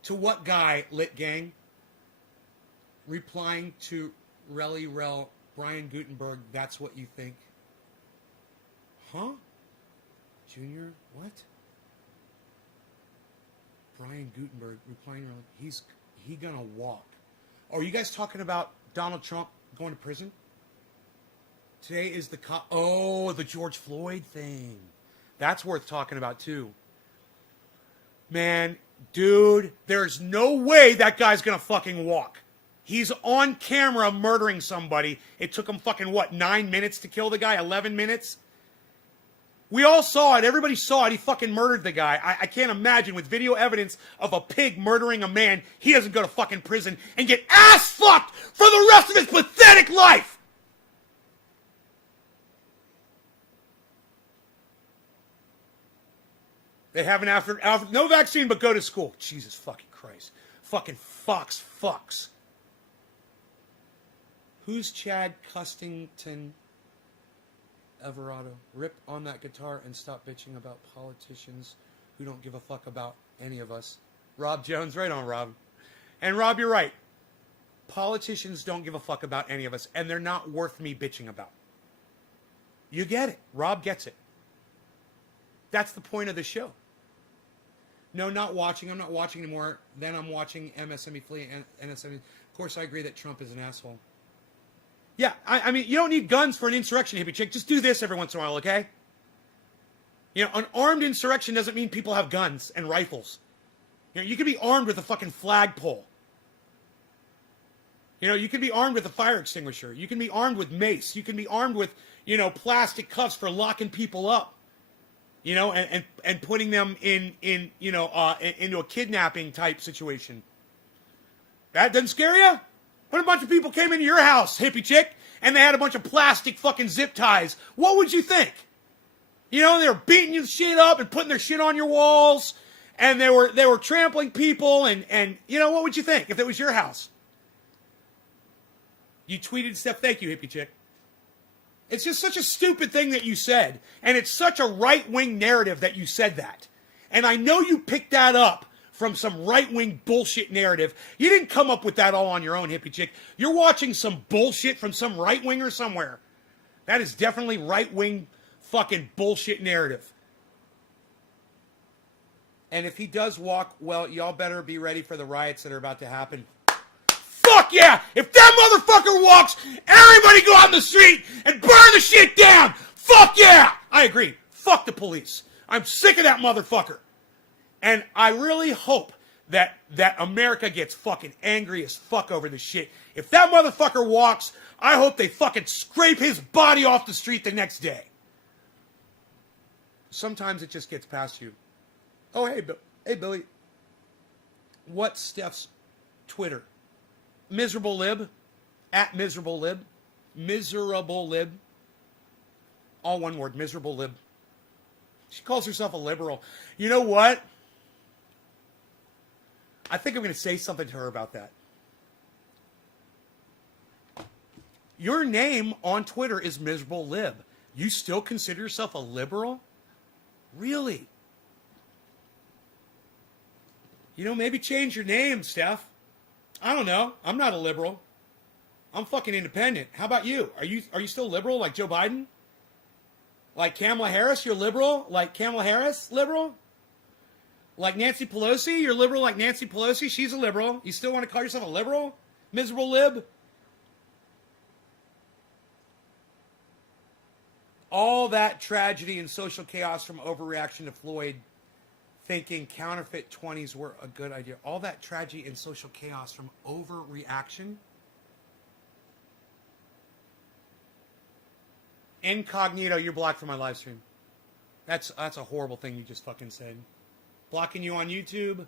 To what guy, Lit Gang? Replying to Relly Rel, Brian Gutenberg, that's what you think. Huh? Junior, what? Brian Gutenberg replying, he gonna walk. Oh, are you guys talking about Donald Trump going to prison? Today is the George Floyd thing. That's worth talking about too. Man, dude, there's no way that guy's gonna fucking walk. He's on camera murdering somebody. It took him fucking, 9 minutes to kill the guy? 11 minutes? We all saw it. Everybody saw it. He fucking murdered the guy. I can't imagine with video evidence of a pig murdering a man, he doesn't go to fucking prison and get ass fucked for the rest of his pathetic life. They have an after no vaccine, but go to school. Jesus fucking Christ. Fucking Fox fucks. Who's Chad Custington Everado? Rip on that guitar and stop bitching about politicians who don't give a fuck about any of us. Rob Jones, right on, Rob. And Rob, you're right. Politicians don't give a fuck about any of us, and they're not worth me bitching about. You get it. Rob gets it. That's the point of the show. No, not watching. I'm not watching anymore. Then I'm watching MSNBC Flea and NSNBC. Of course, I agree that Trump is an asshole. Yeah, I mean, you don't need guns for an insurrection, hippie chick. Just do this every once in a while, okay? You know, an armed insurrection doesn't mean people have guns and rifles. You know, you could be armed with a fucking flagpole. You know, you can be armed with a fire extinguisher. You can be armed with mace. You can be armed with, you know, plastic cuffs for locking people up. You know, and putting them in you know, into a kidnapping type situation. That doesn't scare you? When a bunch of people came into your house, hippie chick, and they had a bunch of plastic fucking zip ties, what would you think? You know, they were beating your shit up and putting their shit on your walls, and they were trampling people, and you know, what would you think if it was your house? You tweeted stuff, thank you, hippie chick. It's just such a stupid thing that you said, and it's such a right-wing narrative that you said that. And I know you picked that up from some right-wing bullshit narrative. You didn't come up with that all on your own, hippie chick. You're watching some bullshit from some right-winger somewhere. That is definitely right-wing fucking bullshit narrative. And if he does walk, well, y'all better be ready for the riots that are about to happen. Fuck yeah! If that motherfucker walks, everybody go out in the street and burn the shit down! Fuck yeah! I agree. Fuck the police. I'm sick of that motherfucker. And I really hope that America gets fucking angry as fuck over this shit. If that motherfucker walks, I hope they fucking scrape his body off the street the next day. Sometimes it just gets past you. Oh, hey, Billy. What's Steph's Twitter? Miserable Lib. At Miserable Lib. Miserable Lib. All one word. Miserable Lib. She calls herself a liberal. You know what? I think I'm going to say something to her about that. Your name on Twitter is Miserable Lib. You still consider yourself a liberal? Really? You know, maybe change your name, Steph. I don't know. I'm not a liberal. I'm fucking independent. How about you? Are you still liberal like Joe Biden? Like Kamala Harris, you're liberal? Like Kamala Harris, liberal? Like Nancy Pelosi, you're liberal like Nancy Pelosi? She's a liberal. You still want to call yourself a liberal? Miserable Lib? All that tragedy and social chaos from overreaction to Floyd, thinking counterfeit 20s were a good idea. All that tragedy and social chaos from overreaction. Incognito, you're blocked from my live stream. That's a horrible thing you just fucking said. Blocking you on YouTube,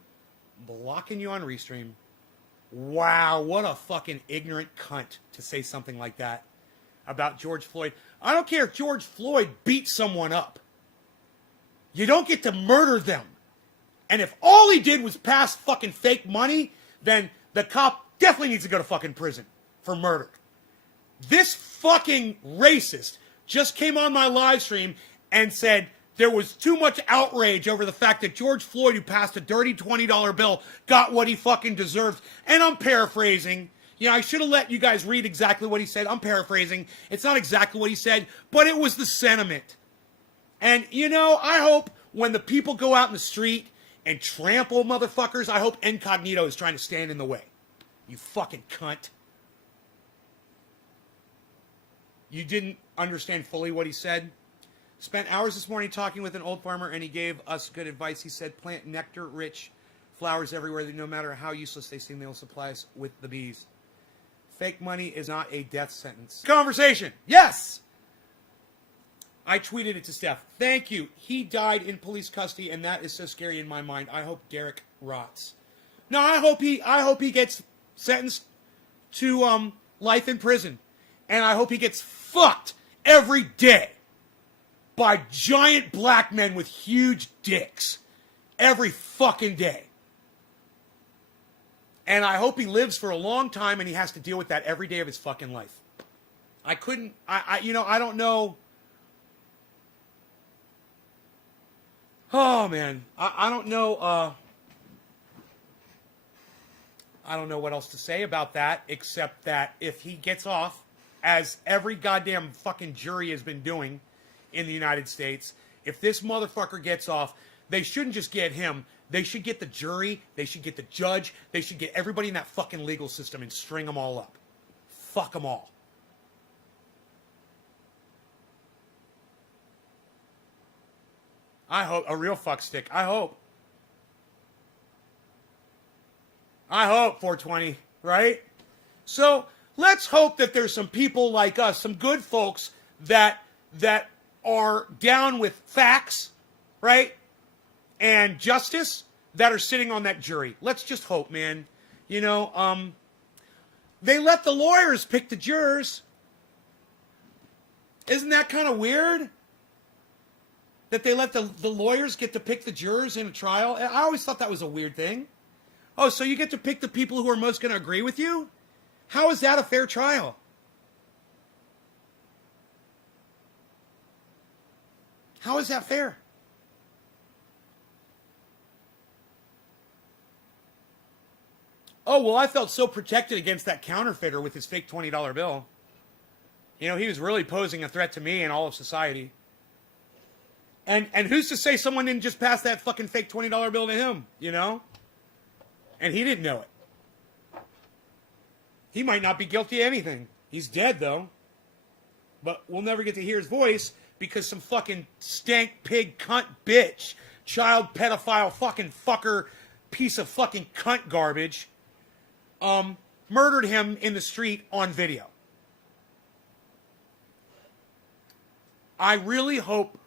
blocking you on Restream. Wow, what a fucking ignorant cunt to say something like that about George Floyd. I don't care if George Floyd beat someone up. You don't get to murder them. And if all he did was pass fucking fake money, then the cop definitely needs to go to fucking prison for murder. This fucking racist just came on my live stream and said there was too much outrage over the fact that George Floyd, who passed a dirty $20 bill, got what he fucking deserved. And I'm paraphrasing. You know, I should have let you guys read exactly what he said. I'm paraphrasing. It's not exactly what he said, but it was the sentiment. And, you know, I hope when the people go out in the street and trample motherfuckers, I hope Incognito is trying to stand in the way. You fucking cunt. You didn't understand fully what he said? Spent hours this morning talking with an old farmer, and he gave us good advice. He said, plant nectar-rich flowers everywhere, that no matter how useless they seem, they will supply us with the bees. Fake money is not a death sentence. Conversation. Yes! I tweeted it to Steph. Thank you. He died in police custody, and that is so scary in my mind. I hope Derek rots. No, I hope he gets sentenced to life in prison. And I hope he gets fucked every day by giant black men with huge dicks. every fucking day. And I hope he lives for a long time and he has to deal with that every day of his fucking life. I don't know. Oh, man. I don't know. I don't know what else to say about that, except that if he gets off, as every goddamn fucking jury has been doing in the United States, if this motherfucker gets off, they shouldn't just get him. They should get the jury. They should get the judge. They should get everybody in that fucking legal system and string them all up. Fuck them all. I hope. A real fuck stick. I hope. 420, right? So let's hope that there's some people like us, some good folks that are down with facts, right? And justice that are sitting on that jury. Let's just hope, man. They let the lawyers pick the jurors. Isn't that kind of weird? That they let the lawyers get to pick the jurors in a trial? I always thought that was a weird thing. Oh, so you get to pick the people who are most going to agree with you? How is that a fair trial? How is that fair? Oh, well, I felt so protected against that counterfeiter with his fake $20 bill. He was really posing a threat to me and all of society. And who's to say someone didn't just pass that fucking fake $20 bill to him, And he didn't know it. He might not be guilty of anything. He's dead, though. But we'll never get to hear his voice because some fucking stank pig cunt bitch, child pedophile fucking fucker, piece of fucking cunt garbage, murdered him in the street on video. I really hope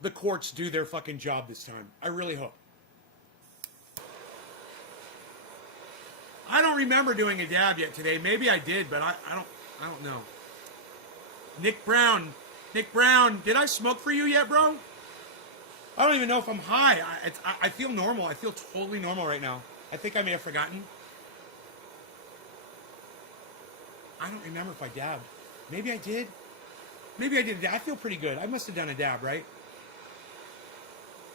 the courts do their fucking job this time. I really hope. I don't remember doing a dab yet today. Maybe I did, but I don't know. Nick Brown, did I smoke for you yet, bro? I don't even know if I'm high. I feel normal. I feel totally normal right now. I think I may have forgotten. I don't remember if I dabbed. Maybe I did. Maybe I did. I feel pretty good. I must have done a dab, right?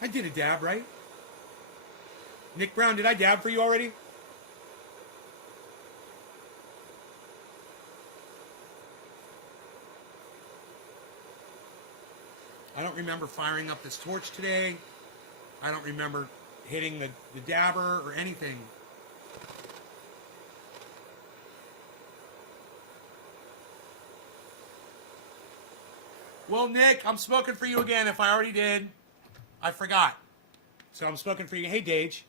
I did a dab, right? Nick Brown, did I dab for you already? I don't remember firing up this torch today. I don't remember hitting the dabber or anything. Well, Nick, I'm smoking for you again. If I already did, I forgot. So I'm smoking for you. Hey, Dage.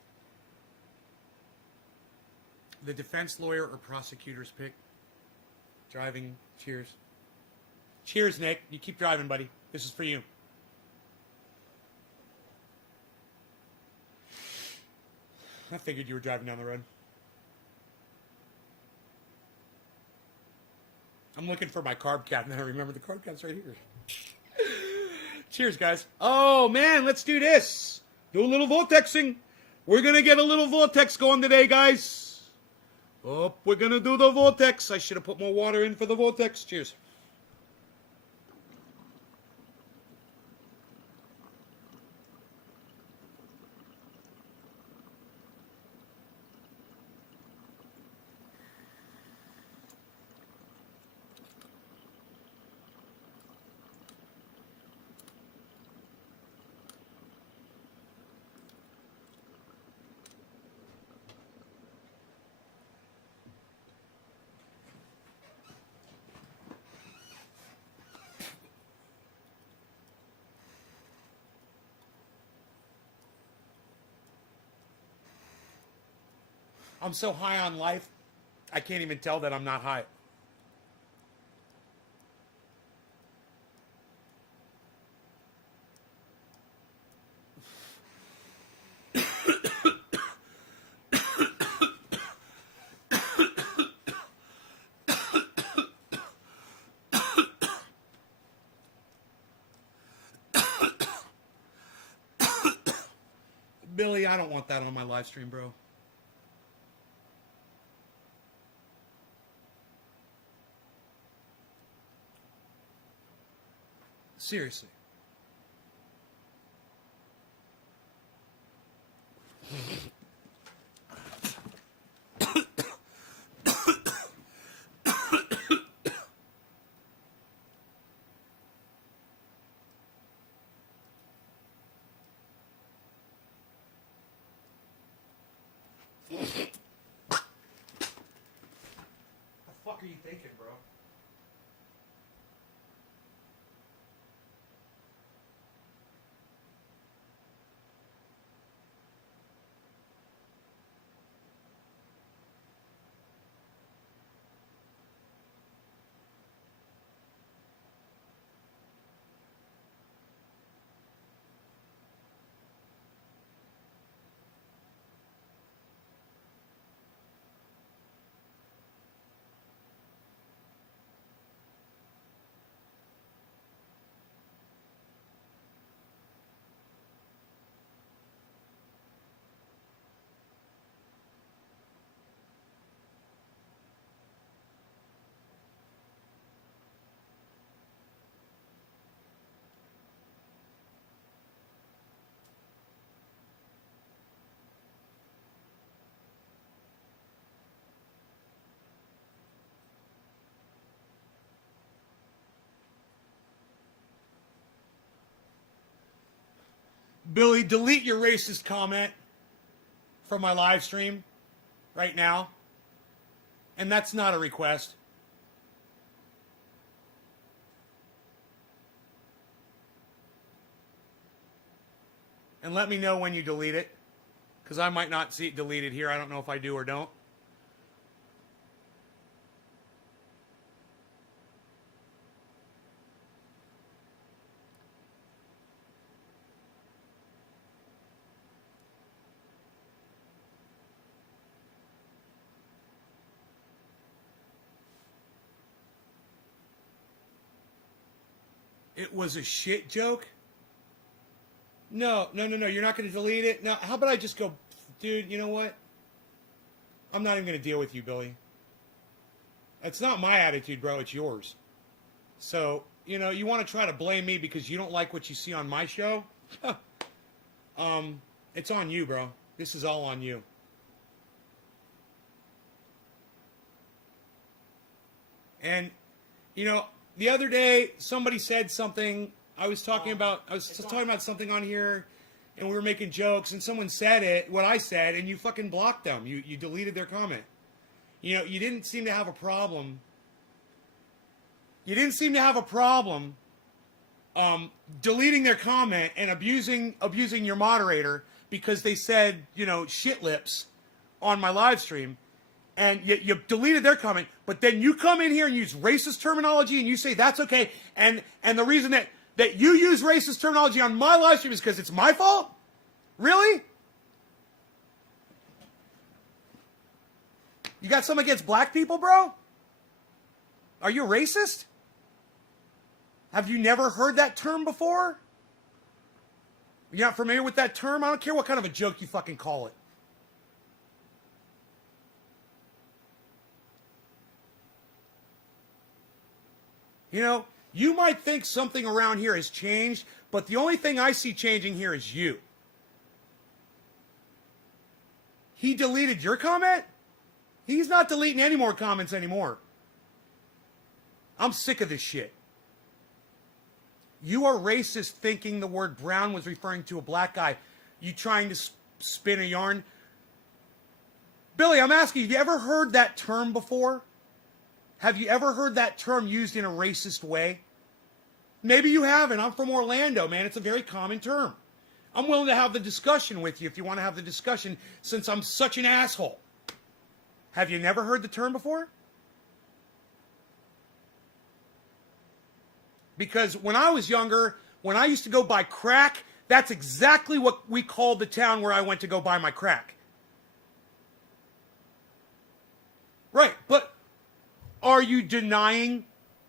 The defense lawyer or prosecutor's pick. Driving. Cheers. Cheers, Nick. You keep driving, buddy. This is for you. I figured you were driving down the road. I'm looking for my carb cap, and then I remember the carb cap's right here. Cheers, guys. Oh, man, let's do this. Do a little vortexing. We're going to get a little vortex going today, guys. Oh, we're going to do the vortex. I should have put more water in for the vortex. Cheers. I'm so high on life, I can't even tell that I'm not high. Billy, I don't want that on my live stream, bro. Seriously. What the fuck are you thinking, bro? Billy, delete your racist comment from my live stream right now. And that's not a request. And let me know when you delete it, because I might not see it deleted here. I don't know if I do or don't. It was a shit joke? No. You're not going to delete it? Now, how about I just go, dude, you know what? I'm not even going to deal with you, Billy. It's not my attitude, bro. It's yours. So, you want to try to blame me because you don't like what you see on my show? It's on you, bro. This is all on you. And, the other day, somebody said something. I was talking about something on here, and we were making jokes, and someone said what I said, and you fucking blocked them. You deleted their comment. You didn't seem to have a problem. You didn't seem to have a problem deleting their comment and abusing your moderator because they said, shit lips on my live stream. And you deleted their comment, but then you come in here and use racist terminology and you say that's okay. And the reason that you use racist terminology on my live stream is because it's my fault? Really? You got something against black people, bro? Are you racist? Have you never heard that term before? You're not familiar with that term? I don't care what kind of a joke you fucking call it. You might think something around here has changed, but the only thing I see changing here is you. He deleted your comment? He's not deleting any more comments anymore. I'm sick of this shit. You are racist thinking the word brown was referring to a black guy. You trying to spin a yarn? Billy, I'm asking, have you ever heard that term before? Have you ever heard that term used in a racist way? Maybe you haven't. I'm from Orlando, man. It's a very common term. I'm willing to have the discussion with you if you want to have the discussion since I'm such an asshole. Have you never heard the term before? Because when I was younger, when I used to go buy crack, that's exactly what we called the town where I went to go buy my crack. Right, but are you denying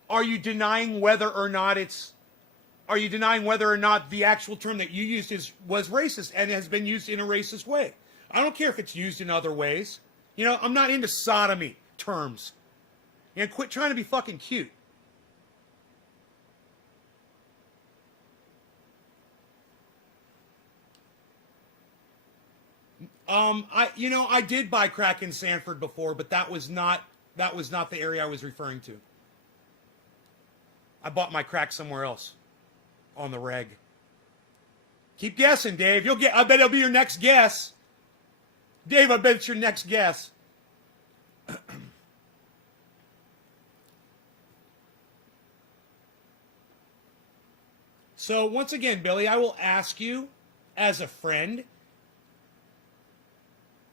whether or not it's are you denying whether or not the actual term that you used was racist and has been used in a racist way? I don't care if it's used in other ways. You know, I'm not into sodomy terms. You know, quit trying to be fucking cute. I did buy crack in Sanford before, but that was not the area I was referring to. I bought my crack somewhere else on the reg. Keep guessing, Dave. I bet it'll be your next guess. Dave, I bet it's your next guess. So, once again, Billy, I will ask you as a friend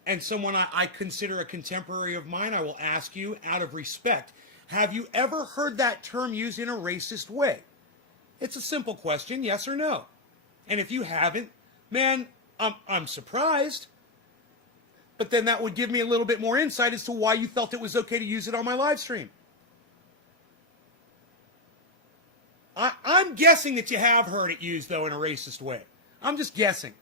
and someone I consider a contemporary of mine, I will ask you out of respect, have you ever heard that term used in a racist way? It's a simple question, yes or no. And if you haven't, man, I'm surprised. But then that would give me a little bit more insight as to why you felt it was okay to use it on my live stream. I'm guessing that you have heard it used, though, in a racist way. I'm just guessing.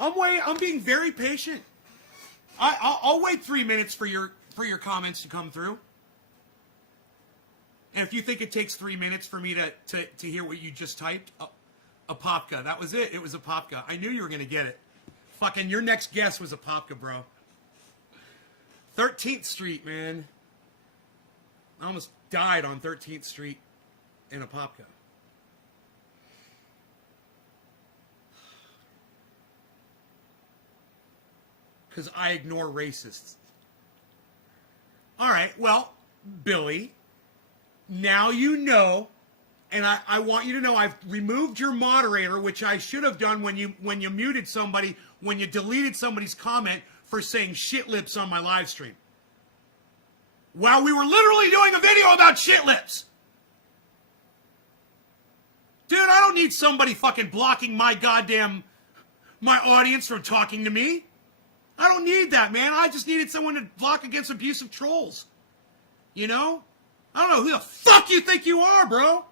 I'm being very patient. I'll wait 3 minutes for your comments to come through. And if you think it takes 3 minutes for me to hear what you just typed, a Popka. That was it. It was a Popka. I knew you were going to get it. Fucking your next guess was a Popka, bro. 13th Street, man. I almost died on 13th Street in a Popka. Because I ignore racists. All right, well, Billy, now you know, and I want you to know I've removed your moderator, which I should have done when you muted somebody, when you deleted somebody's comment for saying shit lips on my live stream. While we were literally doing a video about shit lips. Dude, I don't need somebody fucking blocking my audience from talking to me. I don't need that, man. I just needed someone to block against abusive trolls. You know? I don't know who the fuck you think you are, bro.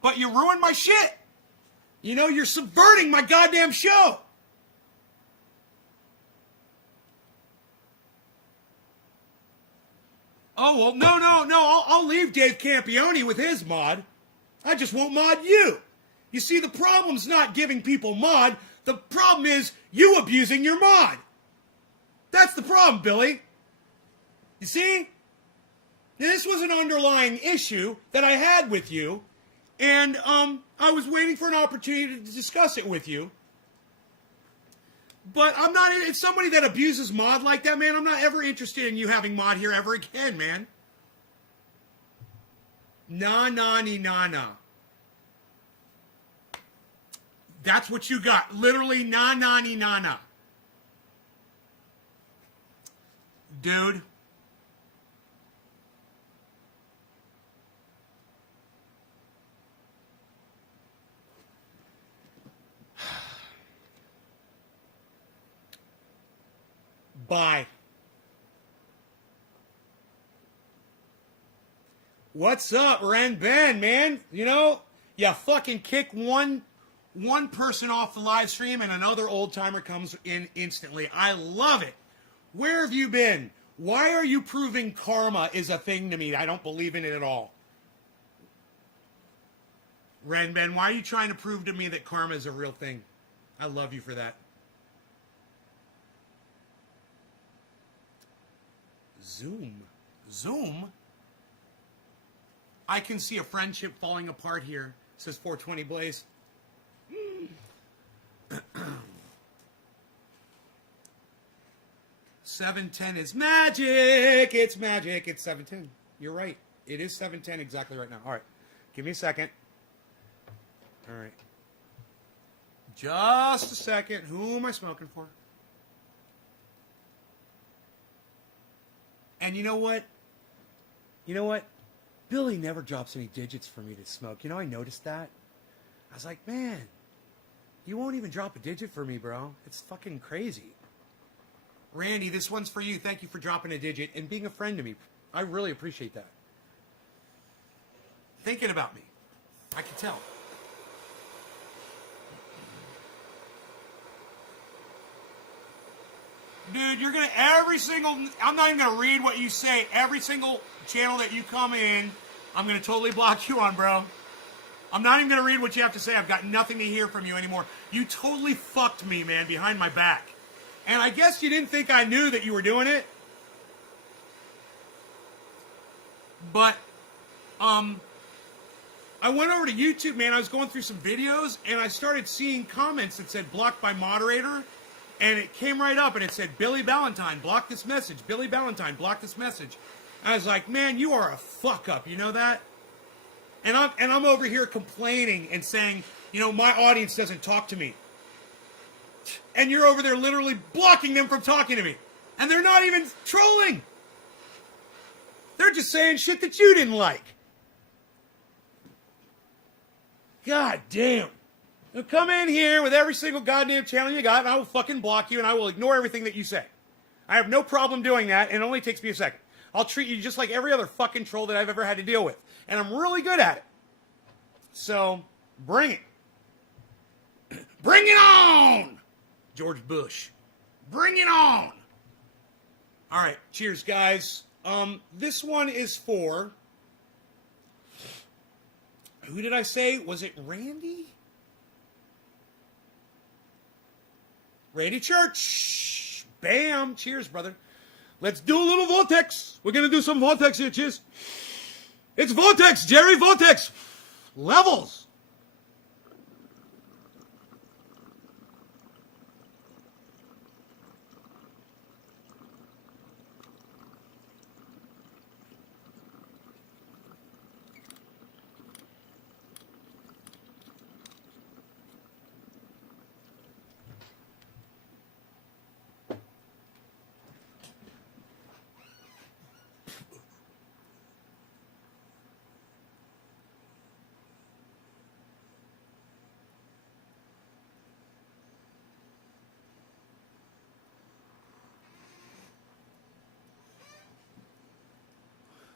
But you ruined my shit. You know, you're subverting my goddamn show. Oh, well, no. I'll leave Dave Campione with his mod. I just won't mod you. You see, the problem's not giving people mod. The problem is you abusing your mod. That's the problem, Billy. You see? This was an underlying issue that I had with you, and I was waiting for an opportunity to discuss it with you. But I'm not, if somebody that abuses mod like that, man, I'm not ever interested in you having mod here ever again, man. Nah. That's what you got. Literally, nah. Dude. Bye. What's up, Ren Ben, man? You know, you fucking kick one person off the live stream and another old timer comes in instantly. I love it. Where have you been? Why are you proving karma is a thing to me? I don't believe in it at all. Ren Ben, why are you trying to prove to me that karma is a real thing? I love you for that. Zoom? I can see a friendship falling apart here, says 420 Blaze. 710 is magic. It's magic. It's 710. You're right. It is 710 exactly right now. All right. Give me a second. All right. Just a second. Who am I smoking for? And you know what? Billy never drops any digits for me to smoke. You know, I noticed that. I was like, man, you won't even drop a digit for me, bro. It's fucking crazy. Randy, this one's for you. Thank you for dropping a digit and being a friend to me. I really appreciate that. Thinking about me. I can tell. Dude, you're going to I'm not even going to read what you say. Every single channel that you come in, I'm going to totally block you on, bro. I'm not even going to read what you have to say. I've got nothing to hear from you anymore. You totally fucked me, man, behind my back. And I guess you didn't think I knew that you were doing it. But, I went over to YouTube, man. I was going through some videos, and I started seeing comments that said blocked by moderator. And it came right up, and it said, Billy Ballantyne, block this message. Billy Ballantyne, block this message. I was like, man, you are a fuck-up. You know that? And I'm over here complaining and saying, you know, my audience doesn't talk to me. And you're over there literally blocking them from talking to me. And they're not even trolling. They're just saying shit that you didn't like. God damn. Now come in here with every single goddamn channel you got, and I will fucking block you, and I will ignore everything that you say. I have no problem doing that, and it only takes me a second. I'll treat you just like every other fucking troll that I've ever had to deal with. And I'm really good at it. So, bring it. Bring it on! George Bush. Bring it on! Alright, cheers, guys. This one is for... Who did I say? Was it Randy? Randy Church. Bam. Cheers, brother. Let's do a little Vortex. We're going to do some Vortex here. Cheers. It's Vortex, Jerry. Vortex. Levels.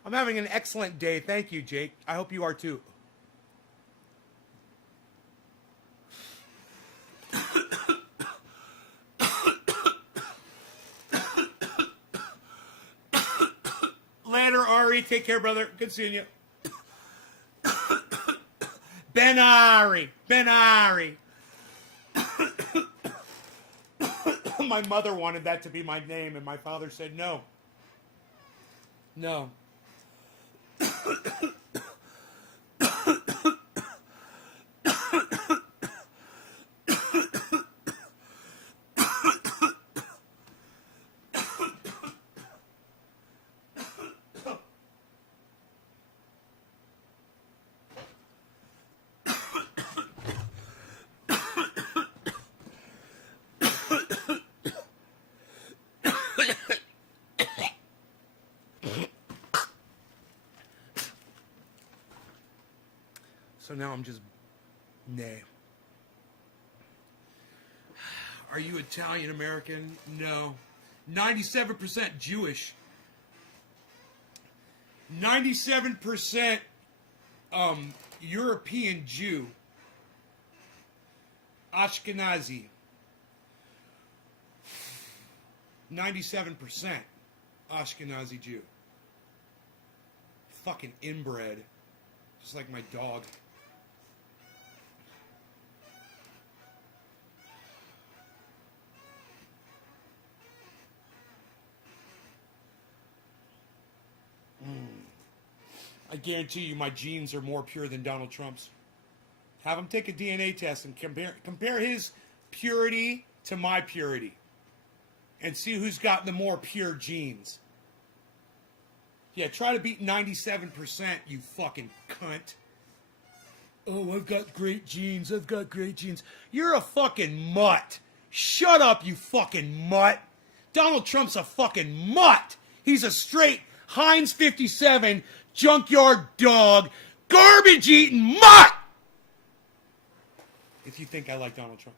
I'm having an excellent day. Thank you, Jake. I hope you are too. Later, Ari. Take care, brother. Good seeing you. Ben Ari. Ben Ari. My mother wanted that to be my name, and my father said no. No. So now I'm just, nay. Are you Italian American? No. 97% Jewish. 97% European Jew. Ashkenazi. 97% Ashkenazi Jew. Fucking inbred. Just like my dog. I guarantee you my genes are more pure than Donald Trump's. Have him take a DNA test and compare his purity to my purity. And see who's got the more pure genes. Yeah, try to beat 97%, you fucking cunt. Oh, I've got great genes. I've got great genes. You're a fucking mutt. Shut up, you fucking mutt. Donald Trump's a fucking mutt. He's a straight Heinz 57 junkyard dog, garbage eating mutt. If you think I like Donald Trump.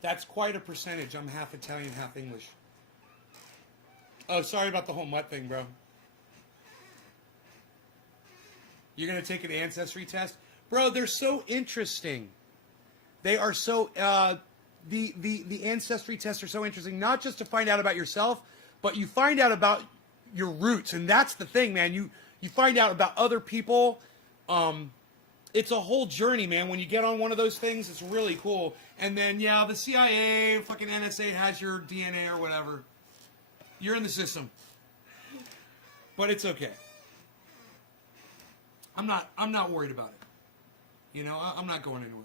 That's quite a percentage. I'm half Italian, half English. Oh, sorry about the whole mutt thing, bro. You're going to take an ancestry test? Bro, they're so interesting. They are so... the ancestry tests are so interesting, not just to find out about yourself, but you find out about your roots. And that's the thing, man. You find out about other people. It's a whole journey, man. When you get on one of those things, it's really cool. And then, yeah, the CIA, fucking NSA has your DNA or whatever. You're in the system. But it's okay. I'm not worried about it. You know, I'm not going anywhere.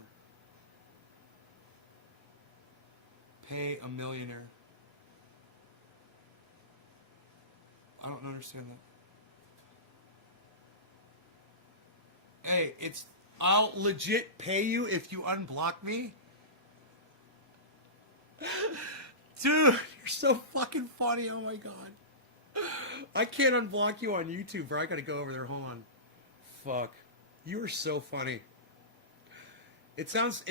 Pay a millionaire. I don't understand that. Hey, I'll legit pay you if you unblock me. Dude, you're so fucking funny. Oh my god. I can't unblock you on YouTube, bro. I gotta go over there. Hold on. Fuck. You are so funny. It sounds,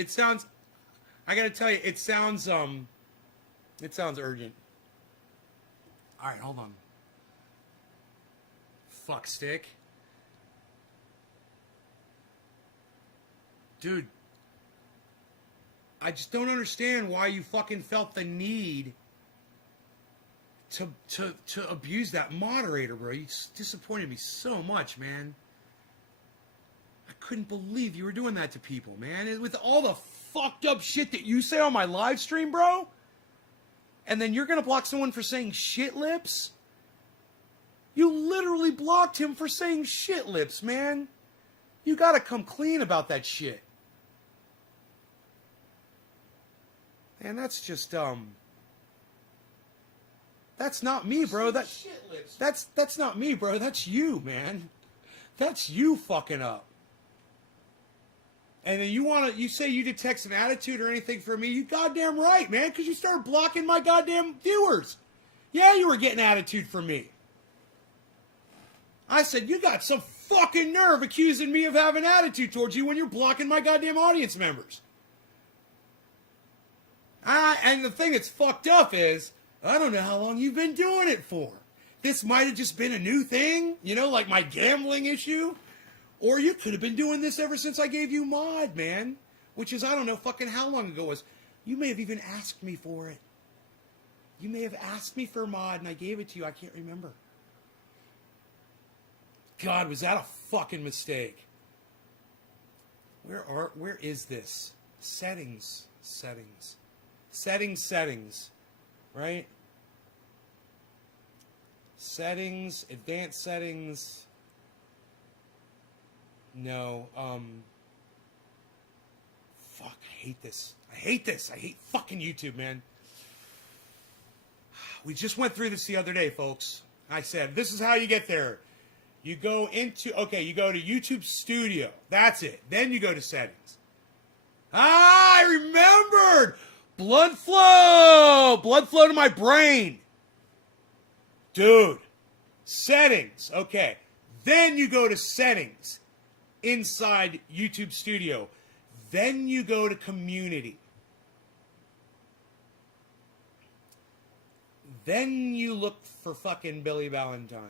I gotta tell you, it sounds urgent. Alright, hold on. Fuck stick. Dude, I just don't understand why you fucking felt the need to abuse that moderator, bro. You just disappointed me so much, man. I couldn't believe you were doing that to people, man. With all the fucked up shit that you say on my live stream, bro. And then you're gonna block someone for saying shit lips? You literally blocked him for saying shit lips, man. You gotta come clean about that shit. And that's just, that's not me, bro. That's not me, bro. That's you, man. That's you fucking up. And then you say you detect some attitude or anything from me. You goddamn right, man, because you started blocking my goddamn viewers. Yeah, you were getting attitude from me. I said, you got some fucking nerve accusing me of having attitude towards you when you're blocking my goddamn audience members. And the thing that's fucked up is, I don't know how long you've been doing it for. This might have just been a new thing, you know, like my gambling issue. Or you could have been doing this ever since I gave you mod, man. Which is, I don't know fucking how long ago it was. You may have even asked me for it. You may have asked me for mod and I gave it to you. I can't remember. God, was that a fucking mistake? Where is this? Settings. Settings, right? Settings, advanced settings. No, fuck, I hate this. I hate fucking YouTube, man. We just went through this the other day, folks. I said, this is how you get there. You go to YouTube Studio. That's it. Then you go to settings. I remembered! Blood flow to my brain. Dude, settings. Okay. Then you go to settings inside YouTube Studio. Then you go to community. Then you look for fucking Billy Valentine.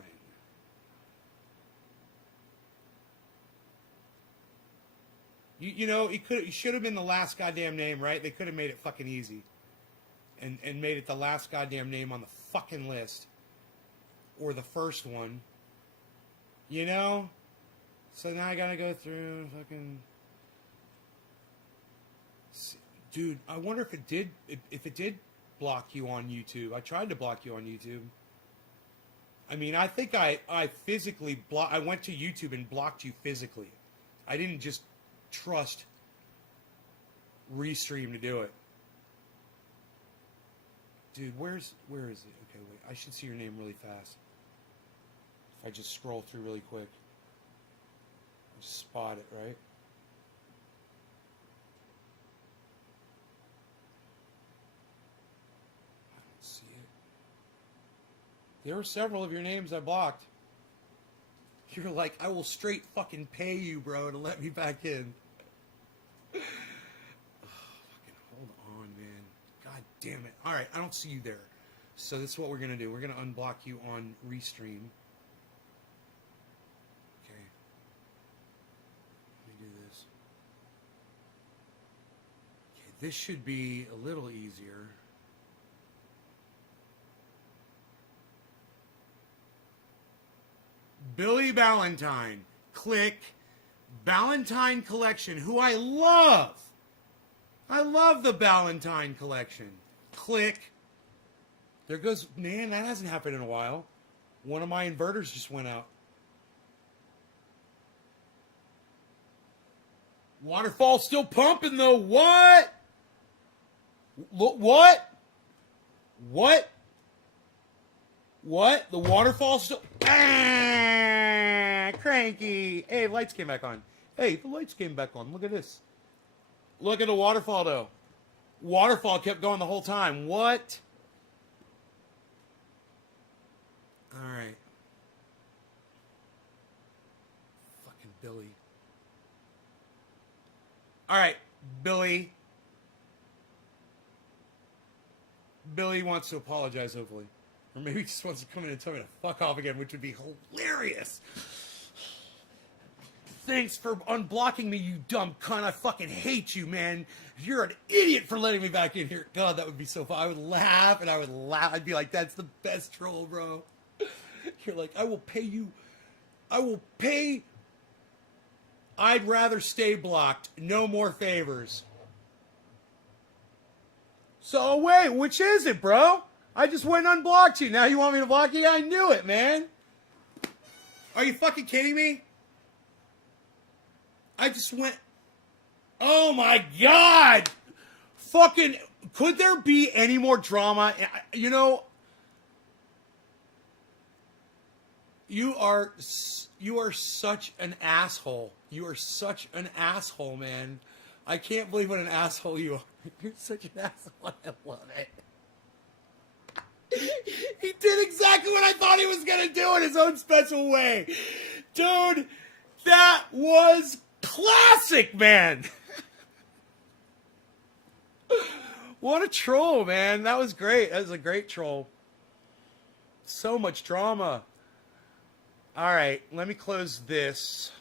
You know, it should have been the last goddamn name, right? They could have made it fucking easy. And made it the last goddamn name on the fucking list. Or the first one. You know? So now I gotta go through fucking... Dude, I wonder if it did block you on YouTube. I tried to block you on YouTube. I mean, I think I physically I went to YouTube and blocked you physically. I didn't just trust Restream to do it. Dude, where is it? Okay, wait. I should see your name really fast. If I just scroll through really quick. Just spot it, right? I don't see it. There were several of your names I blocked. You're like, I will straight fucking pay you, bro, to let me back in. Oh, fucking hold on, man. damn it. All right, I don't see you there. So this is what we're going to do. We're going to unblock you on Restream. Okay. Let me do this. Okay, this should be a little easier. Billy Ballantyne. Click Ballantyne Collection, who I love. I love the Ballantyne Collection. Click. There goes, man, that hasn't happened in a while. One of my inverters just went out. Waterfall's still pumping though. What? What? What? What? The waterfall's still... Ah, cranky. Hey, lights came back on. Hey, the lights came back on. Look at this. Look at the waterfall though. Waterfall kept going the whole time. What? All right. Fucking Billy. All right, Billy. Billy wants to apologize, hopefully. Or maybe he just wants to come in and tell me to fuck off again, which would be hilarious. Thanks for unblocking me, you dumb cunt. I fucking hate you, man. You're an idiot for letting me back in here. God, that would be so fun. I would laugh and I would laugh. I'd be like, that's the best troll, bro. You're like, I will pay you. I will pay. I'd rather stay blocked. No more favors. So, wait, which is it, bro? I just went and unblocked you. Now you want me to block you? I knew it, man. Are you fucking kidding me? I just went... Oh, my God! Fucking... Could there be any more drama? You know... You are such an asshole. You are such an asshole, man. I can't believe what an asshole you are. You're such an asshole. I love it. He did exactly what I thought he was going to do in his own special way. Dude, that was classic, man. What a troll, man. That was great. That was a great troll. So much drama. All right, let me close this.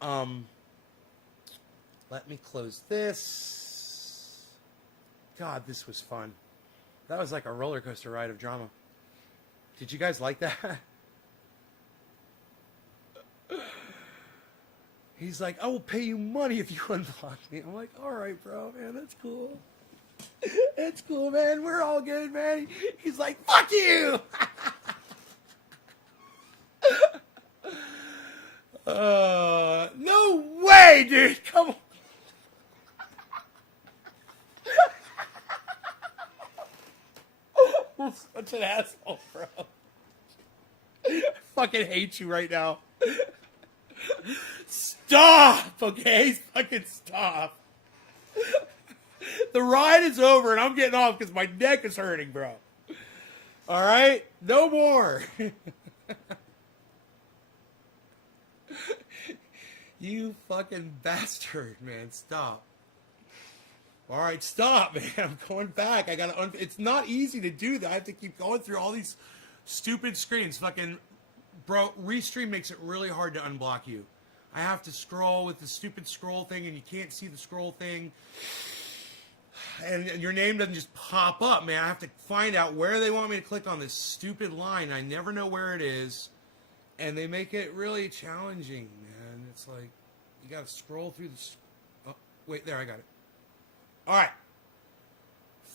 Let me close this. God, this was fun. That was like a roller coaster ride of drama. Did you guys like that? He's like, I will pay you money if you unblock me. I'm like, all right, bro, man, that's cool. That's cool, man. We're all good, man. He's like, fuck you. No way, dude. Come on. You're such an asshole, bro. I fucking hate you right now. Stop, okay? Fucking stop. The ride is over and I'm getting off because my neck is hurting, bro. All right? No more. You fucking bastard, man. Stop. All right, stop, man. I'm going back. I gotta. It's not easy to do that. I have to keep going through all these stupid screens. Fucking, bro. Restream makes it really hard to unblock you. I have to scroll with the stupid scroll thing, and you can't see the scroll thing. And your name doesn't just pop up, man. I have to find out where they want me to click on this stupid line. I never know where it is, and they make it really challenging, man. It's like you gotta scroll through this. Oh, wait, there, I got it. All right.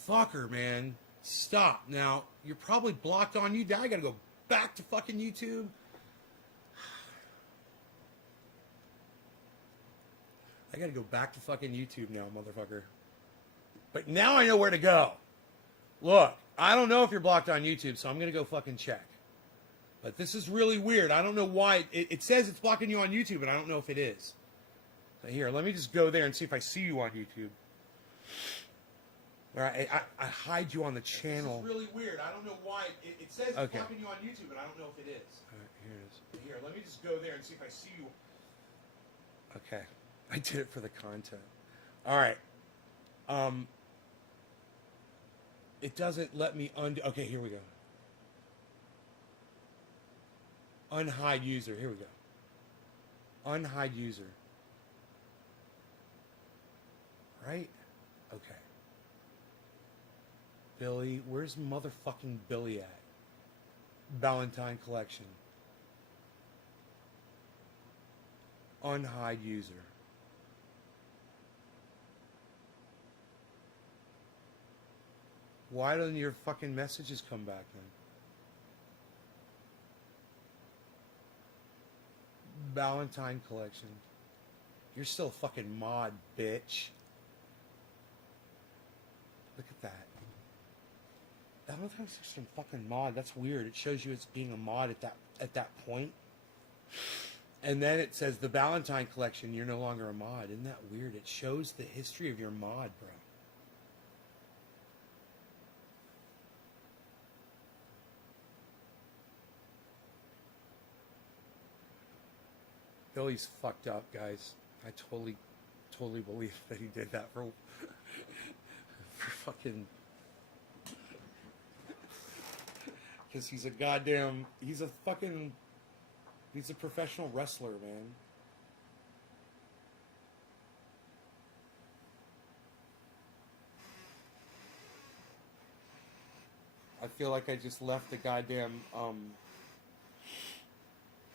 Fucker, man. Stop. Now, you're probably blocked on YouTube. I gotta go back to fucking YouTube. I gotta go back to fucking YouTube now, motherfucker. But now I know where to go. Look, I don't know if you're blocked on YouTube, so I'm gonna go fucking check. But this is really weird. I don't know why. It says it's blocking you on YouTube, and I don't know if it is. So here, let me just go there and see if I see you on YouTube. All right, I hide you on the channel. This is really weird. I don't know why. It says it's blocking you on YouTube, but I don't know if it is. All right, here it is. Here, let me just go there and see if I see you. Okay. I did it for the content. All right. It doesn't let me undo. Okay, here we go. Unhide user. Here we go. Unhide user. Right? Okay. Billy, where's motherfucking Billy at? Valentine collection. Unhide user. Why don't your fucking messages come back then? Valentine collection. You're still a fucking mod, bitch. Look at that. Valentine's just some fucking mod. That's weird. It shows you it's being a mod at that point. And then it says the Valentine collection, you're no longer a mod. Isn't that weird? It shows the history of your mod, bro. Billy's fucked up, guys. I totally believe that he did that for fucking... Because he's a professional wrestler, man. I feel like I just left the goddamn,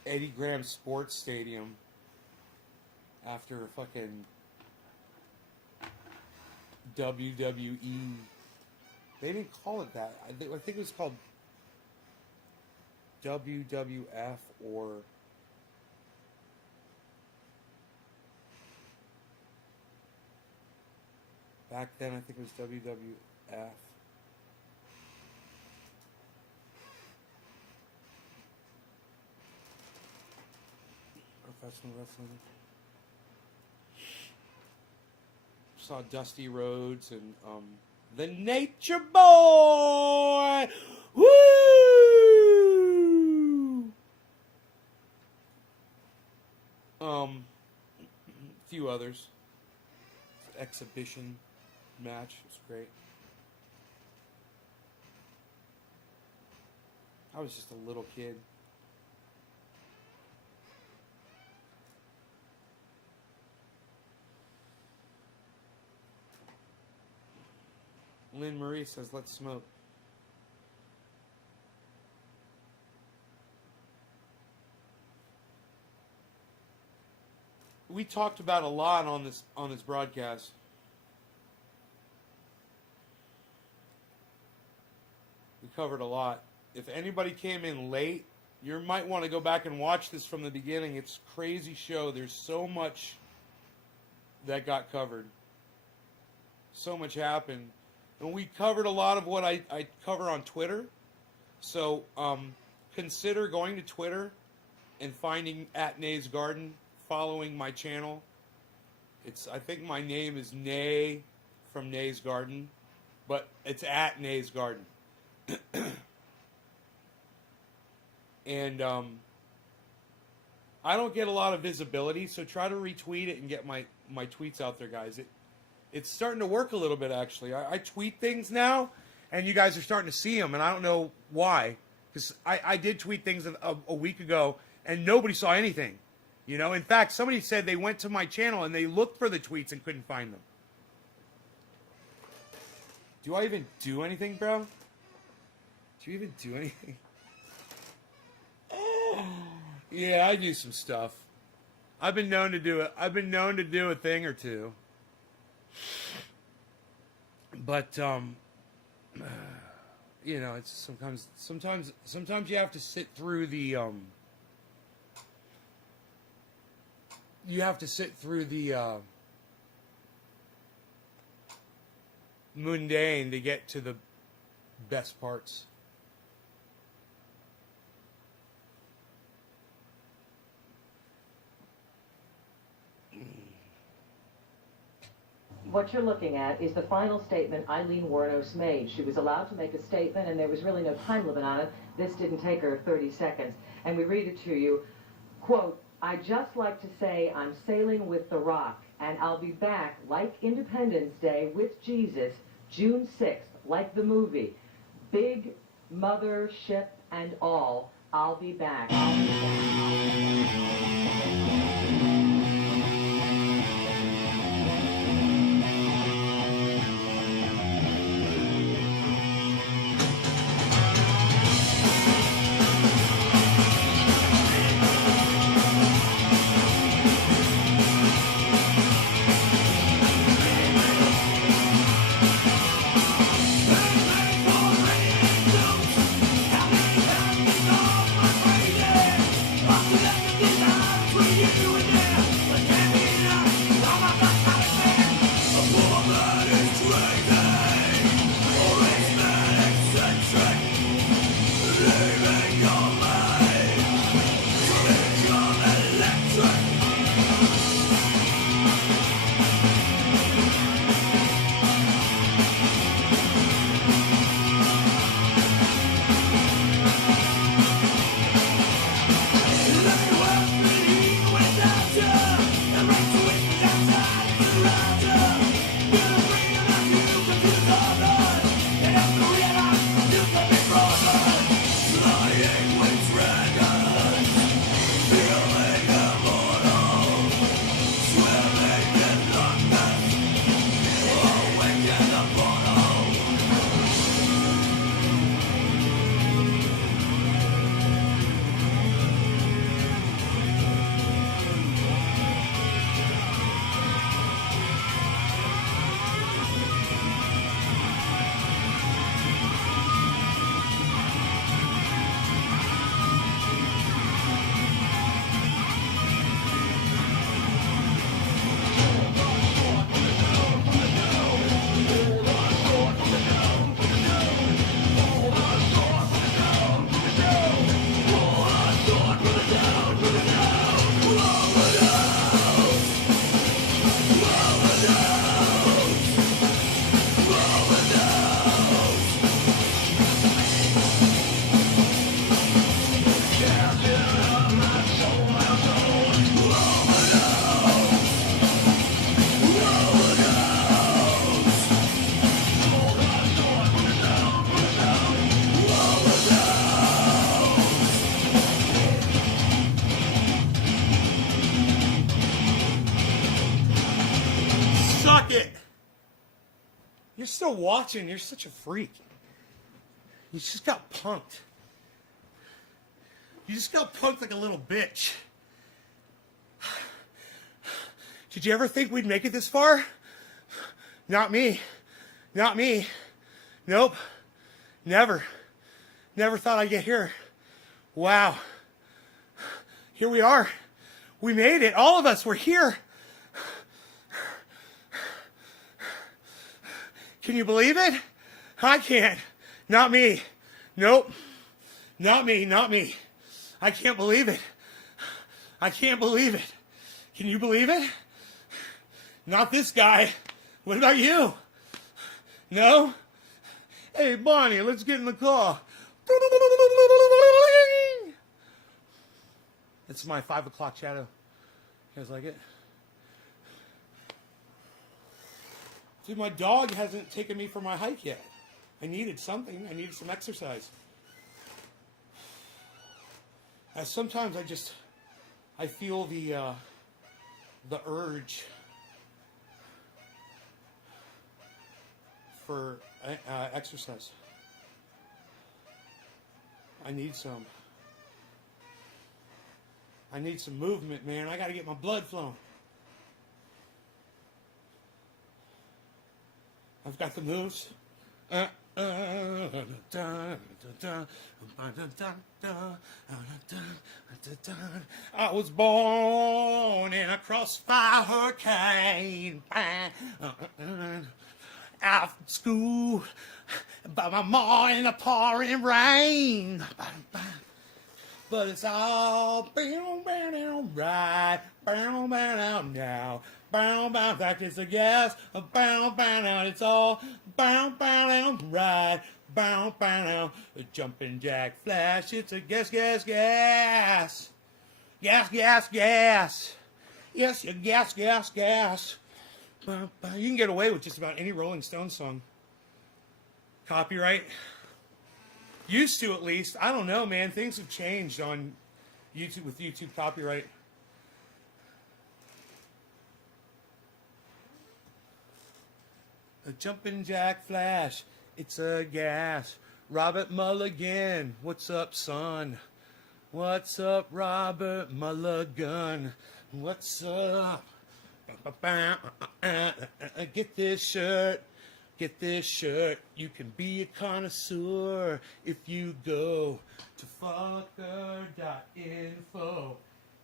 Eddie Graham Sports Stadium after fucking WWE. They didn't call it that. I think it was called WWF or back then I think it was WWF. Professional wrestling. Saw Dusty Rhodes and the Nature Boy. Woo! A few others. Exhibition match was great. I was just a little kid. Lynn Marie says, let's smoke. We talked about a lot on this broadcast. We covered a lot. If anybody came in late, you might want to go back and watch this from the beginning. It's a crazy show. There's so much that got covered. So much happened. And we covered a lot of what I cover on Twitter. So consider going to Twitter and finding @NaysGarden, following my channel. I think my name is Nay from Nays Garden, but it's @NaysGarden. And I don't get a lot of visibility, so try to retweet it and get my tweets out there, guys. It's starting to work a little bit, actually. I tweet things now, and you guys are starting to see them, and I don't know why. Because I did tweet things a week ago, and nobody saw anything. You know, in fact, somebody said they went to my channel, and they looked for the tweets and couldn't find them. Do I even do anything, bro? Do you even do anything? Yeah, I do some stuff. I've been known to do it. I've been known to do a thing or two. But you know, it's sometimes you have to sit through the mundane to get to the best parts. What you're looking at is the final statement Eileen Wuornos made. She was allowed to make a statement, and there was really no time limit on it. This didn't take her 30 seconds. And we read it to you. Quote, "I'd just like to say I'm sailing with the Rock, and I'll be back like Independence Day with Jesus, June 6th, like the movie, big mother ship and all, I'll be back. I'll be back. You're still watching. You're such a freak. You just got punked. You just got punked like a little bitch. Did you ever think we'd make it this far? Not me. Not me. Nope. Never. Never thought I'd get here. Wow. Here we are. We made it. All of us were here. Can you believe it? I can't. Not me. Nope. Not me. Not me. I can't believe it. I can't believe it. Can you believe it? Not this guy. What about you? No? Hey, Bonnie, let's get in the car. That's my 5 o'clock shadow. You guys like it? Dude, my dog hasn't taken me for my hike yet. I needed something. I needed some exercise. Sometimes I feel the urge for exercise. I need some. I need some movement, man. I got to get my blood flowing. I've got the moves. I was born in a crossfire hurricane. Out of school by my ma in the pouring rain. But it's all right. Now. Back is the gas. Out. It's all right. A jumping jack flash. It's a gas. Gas. Yes, you gas. You can get away with just about any Rolling Stones song. Copyright. Used to, at least. I don't know, man. Things have changed on YouTube with YouTube copyright. A jumping jack flash. It's a gas. Robert Mulligan. What's up, son? What's up, Robert Mulligan? What's up? Get this shirt. Get this shirt. You can be a connoisseur if you go to fucker.info.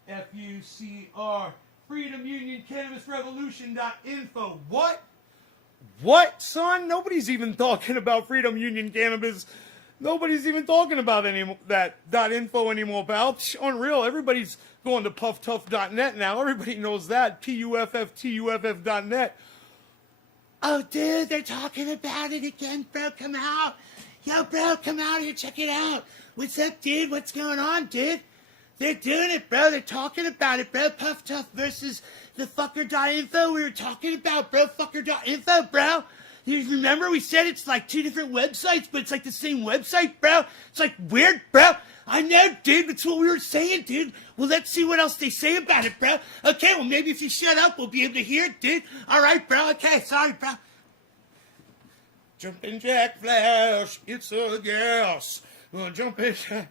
F-U-C-R. Freedom Union Cannabis Revolution.info. What? What, son? Nobody's even talking about Freedom Union Cannabis. Nobody's even talking about that .info anymore, pal. Unreal. Everybody's going to pufftuff.net now. Everybody knows that. PUFFTUFF.net. Oh, dude, they're talking about it again, bro. Come out. Yo, bro, come out here. Check it out. What's up, dude? What's going on, dude? They're doing it, bro. They're talking about it, bro. Puff Tough versus the fucker.info we were talking about, bro. Fucker.info, bro. You remember we said it's like two different websites, but it's like the same website, bro? It's like weird, bro. I know, dude. That's what we were saying, dude. Well, let's see what else they say about it, bro. Okay, well, maybe if you shut up, we'll be able to hear it, dude. All right, bro. Okay, sorry, bro. Jumping Jack Flash. It's a gas. Jumping Jack.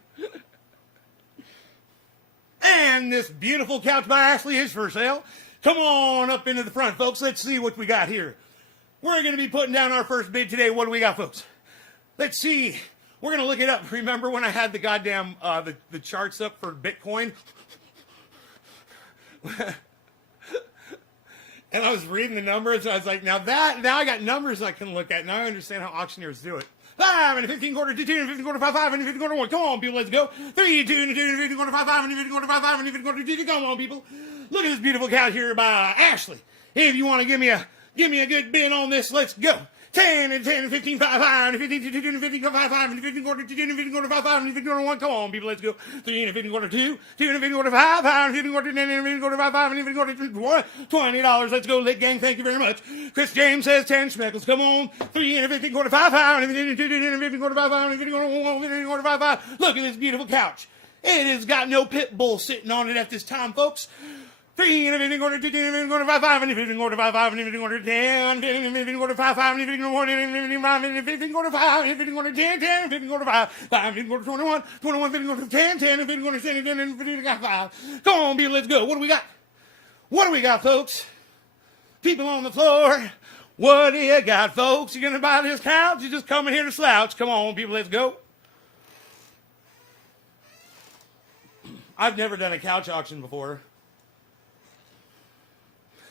And this beautiful couch by Ashley is for sale. Come on up into the front, folks. Let's see what we got here. We're going to be putting down our first bid today. What do we got, folks? Let's see. We're going to look it up. Remember when I had the goddamn, the charts up for Bitcoin? And I was reading the numbers, and I was like, now I got numbers I can look at. Now I understand how auctioneers do it. 5 and a 15 quarter, 2 and a 15 quarter, 5 and a 15 quarter, 1. Come on, people, let's go. 3, 2 and a 15 quarter, 5 and a 15 quarter, 5 and a 15 quarter, 2. Come on, people. Look at this beautiful couch here by Ashley. If you want to give me a good bid on this, let's go. 10 and 10 and 15, 5 and 15, 2 and 15, 5 and 15 quarter, 2 and 15 quarter, 5 and 15 quarter, 1. Come on, people, let's go. 3 and 15 quarter, 2 and 15 quarter, 5 and 15 quarter, 10 and 15 quarter, 5 and 15 quarter, 1. $20. Let's go, lit gang. Thank you very much. Chris James says 10 schmeckles. Come on. 3 and 15 quarter, 5 and 15, 2 and 15 quarter, 5 and 15 quarter, 1, 15 quarter, 5. Look at this beautiful couch. It has got no pit bull sitting on it at this time, folks. 3 and a 15 quarter, 2 and a 15 quarter, 5 and a 15 quarter, 5 and a 15 quarter, 10, 10 and a 15 quarter, 5 and a 15 quarter, 1 and a 15 5 and a 15 quarter, 5 and a 15 quarter, 10, 10 and 15 quarter, 5, 5 and 15 quarter, 21, 21, 15 quarter, 10, 10 and 15 quarter, 10, 10 and 15 quarter, 5. Come on, people, let's go. What do we got? What do we got, folks? People on the floor. What do you got, folks? You gonna buy this couch? You just coming here to slouch? Come on, people, let's go. I've never done a couch auction before.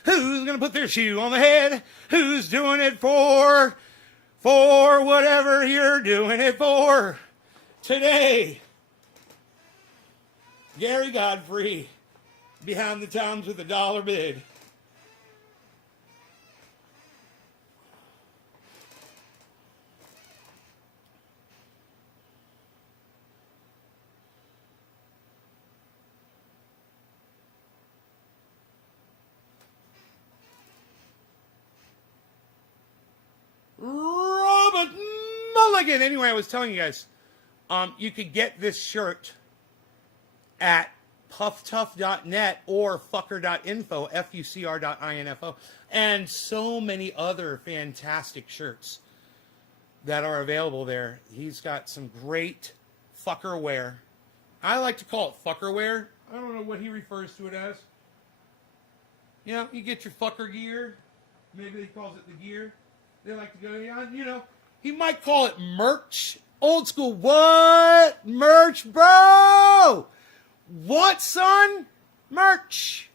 Who's going to put their shoe on the head? Who's doing it for whatever you're doing it for today? Gary Godfrey, behind the times with a dollar bid. Robert Mulligan. Anyway, I was telling you guys, you could get this shirt at pufftuff.net or fucker.info, fucr.info, and so many other fantastic shirts that are available there. He's got some great fucker wear. I like to call it fucker wear. I don't know what he refers to it as. You know, you get your fucker gear. Maybe he calls it the gear. They like to go, you know, he might call it merch. Old school. What? Merch, bro? What, son? Merch.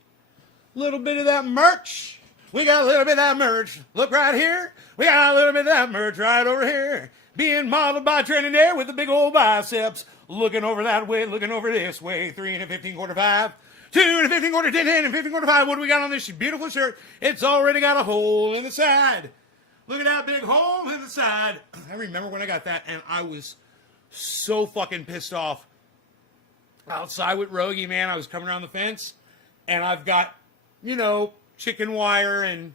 Little bit of that merch. We got a little bit of that merch. Look right here. We got a little bit of that merch right over here. Being modeled by Trending Air with the big old biceps. Looking over that way, looking over this way. 3 and a 15 quarter 5. 2 and a 15 quarter 10, 10 and 15 quarter 5. What do we got on this beautiful shirt? It's already got a hole in the side. Look at that big hole in the side. I remember when I got that, and I was so fucking pissed off. Outside with Rogie, man, I was coming around the fence, and I've got, you know, chicken wire and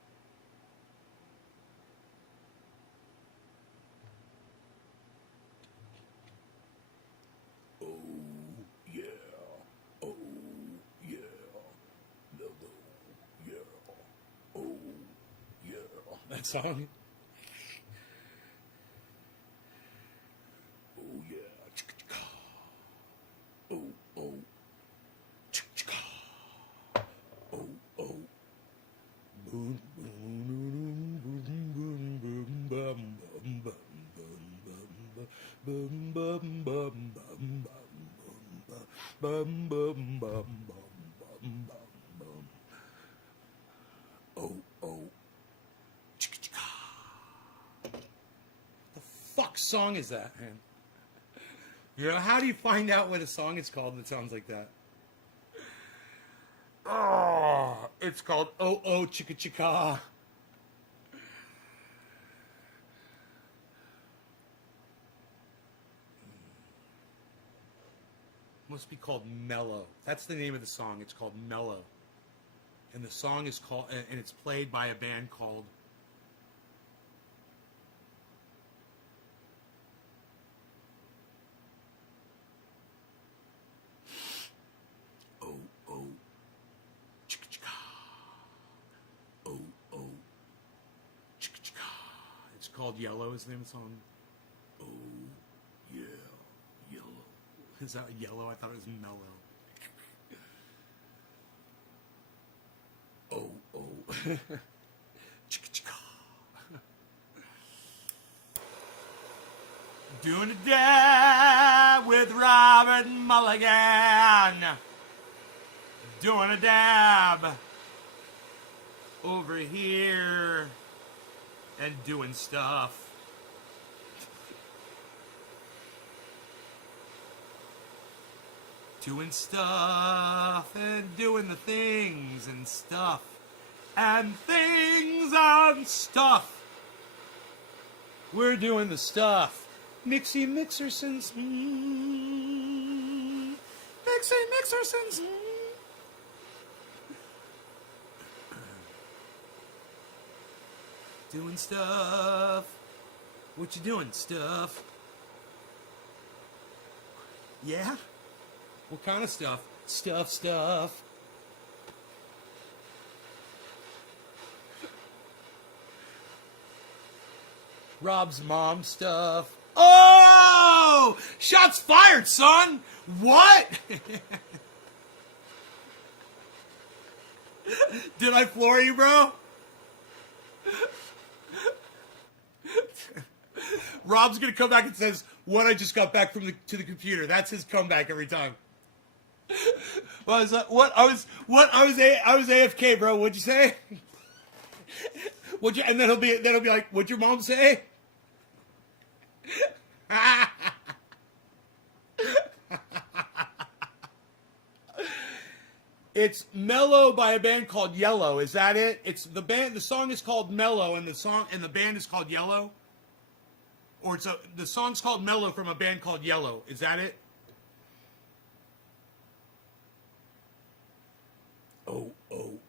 that song? Oh yeah. Oh oh. Oh oh. Boom boom boom boom boom bum bum bum bum bum bum bum bum bum bum bum bum bum. Oh oh. The fuck song is that, man? You know, how do you find out what a song is called that sounds like that? Oh, it's called Oh Oh Chicka Chicka. Must be called Mellow. That's the name of the song. It's called Mellow. And the song is called, and it's played by a band called Oh Oh Chicka Chicka. Oh Oh Chicka Chicka. It's called Yellow is the name of the song. Oh yeah, Yellow. Is that Yellow? I thought it was Mellow. Oh, oh. Chicka chicka. Doing a dab with Robert Mulligan. Doing a dab over here and doing stuff. Doing stuff and doing the things and stuff and things and stuff. We're doing the stuff. Mixy Mixersons. Mixy Mixersons. Doing stuff. What you doing, stuff? Yeah? What kind of stuff? Stuff. Rob's mom stuff. Oh! Shots fired, son! What? Did I floor you, bro? Rob's gonna come back and says, "What? I just got back from to the computer." That's his comeback every time. Well, I was like, I was AFK, bro. What'd you say? And then he'll be like, "What'd your mom say?" It's Mellow by a band called Yellow. Is that it? It's the band. The song is called Mellow, and the band is called Yellow. Or the song's called Mellow from a band called Yellow. Is that it? Oh, oh.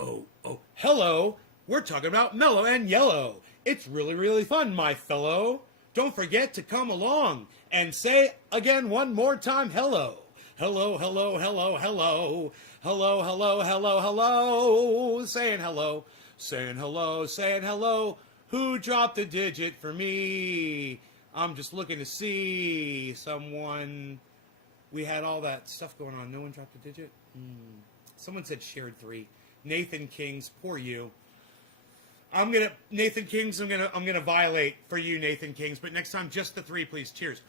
Oh, oh. Hello. We're talking about Mellow and Yellow. It's really, really fun, my fellow. Don't forget to come along and say again one more time, hello. Hello, hello, hello, hello. Hello, hello, hello, hello. Saying hello. Saying hello, saying hello. Who dropped a digit for me? I'm just looking to see someone. We had all that stuff going on. No one dropped a digit? Someone said shared 3. Nathan Kings, poor you. Nathan Kings, I'm gonna violate for you, Nathan Kings, but next time just the 3, please. Cheers.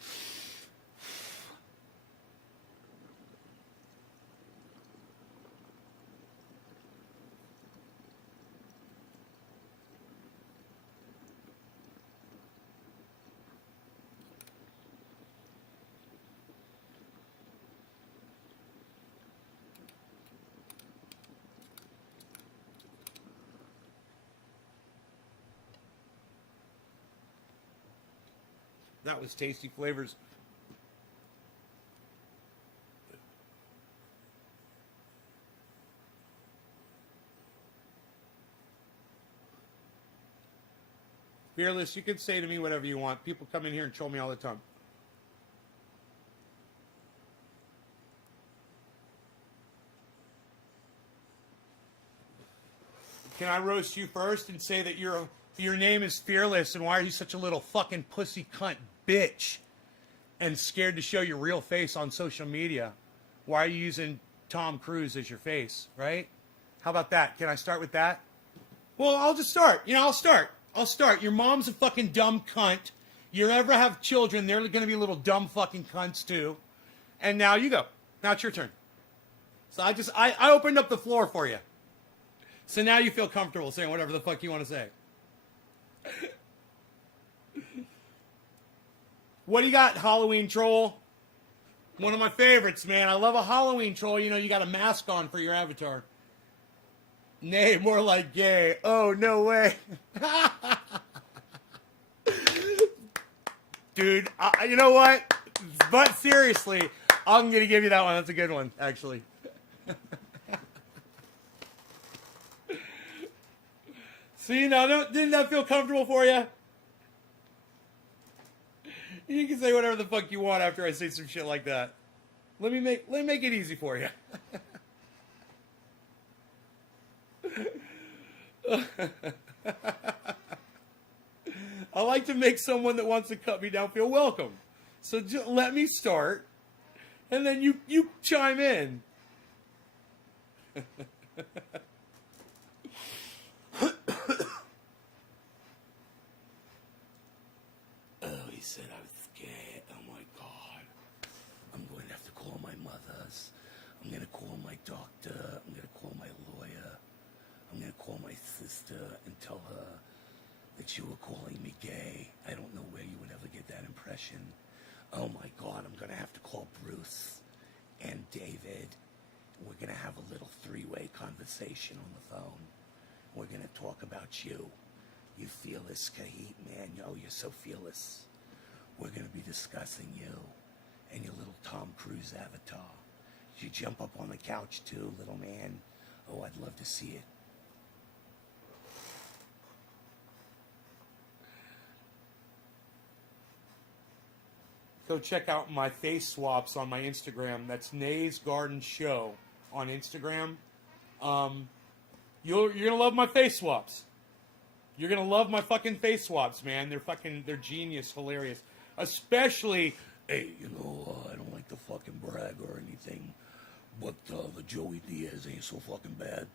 That was Tasty Flavors. Fearless, you can say to me whatever you want. People come in here and troll me all the time. Can I roast you first and say that your name is Fearless, and why are you such a little fucking pussy cunt bitch and scared to show your real face on social media? Why are you using Tom Cruise as your face, right? How about that? Can I start with that? Well, I'll just start. I'll start. Your mom's a fucking dumb cunt. You ever have children, they're going to be little dumb fucking cunts too. And now you go. Now it's your turn. So I opened up the floor for you. So now you feel comfortable saying whatever the fuck you want to say. What do you got, Halloween troll? One of my favorites, man. I love a Halloween troll. You got a mask on for your avatar. Nay, more like gay. Oh, no way. Dude, you know what? But seriously, I'm going to give you that one. That's a good one, actually. See, now, didn't that feel comfortable for you? You can say whatever the fuck you want after I say some shit like that. Let me make it easy for you. I like to make someone that wants to cut me down feel welcome. So just let me start, and then you chime in. Oh, he said I was gay. Oh my God. I'm going to have to call my mothers. I'm going to call my doctor. I'm going to call my lawyer. I'm going to call my sister and tell her that you were calling me gay. I don't know where you would ever get that impression. Oh my God, I'm going to have to call Bruce and David. We're going to have a little three-way conversation on the phone. We're going to talk about you. You fearless Kahit, man. Oh, you're so fearless. We're going to be discussing you and your little Tom Cruise avatar. You jump up on the couch too, little man. Oh, I'd love to see it. Go check out my face swaps on my Instagram. That's Nay's Garden Show on Instagram. You're gonna love my face swaps. You're gonna love my fucking face swaps, man. They're genius, hilarious. Especially, hey, I don't like to fucking brag or anything, but the Joey Diaz ain't so fucking bad.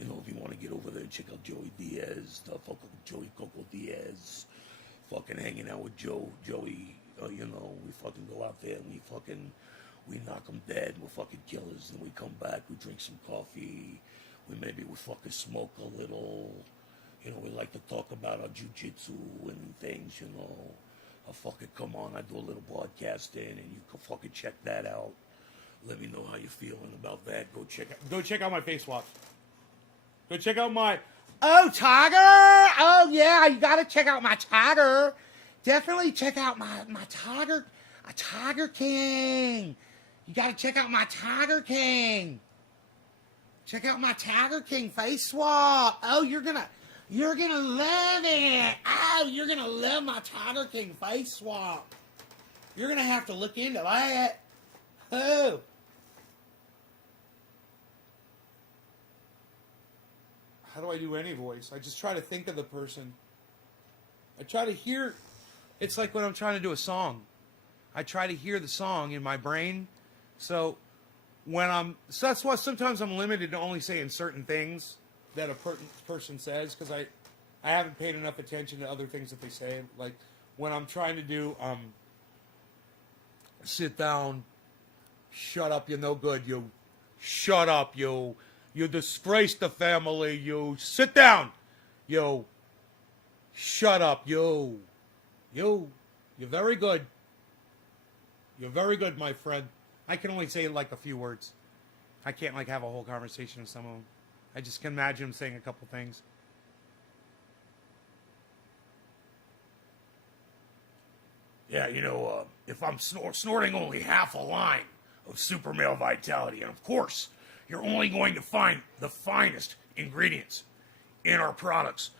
If you want to get over there and check out Joey Diaz, the fucking Joey Coco Diaz, fucking hanging out with Joey. We fucking go out there and we knock them dead. We're fucking killers. Then we come back, we drink some coffee. We fucking smoke a little. We like to talk about our jujitsu and things, I fucking come on, I do a little podcasting, and you can fucking check that out. Let me know how you're feeling about that. Go check out my face swaps. Go check out my, oh, Tiger! Oh, yeah, you gotta check out my Tiger. Definitely check out my Tiger, a Tiger King. You gotta check out my Tiger King. Check out my Tiger King face swap. Oh, you're gonna love it. Oh, you're gonna love my Tiger King face swap. You're gonna have to look into that. Oh. How do I do any voice? I just try to think of the person. I try to hear. It's like when I'm trying to do a song. I try to hear the song in my brain. So that's why sometimes I'm limited to only saying certain things that a person says, because I haven't paid enough attention to other things that they say. Like when I'm trying to do sit down, shut up, you're no good, you shut up, you disgrace the family, you sit down, you shut up, you're very good. You're very good, my friend. I can only say like a few words. I can't like have a whole conversation with some of them. I just can imagine him saying a couple things. Yeah, if I'm snorting only half a line of super male vitality, and of course, you're only going to find the finest ingredients in our products.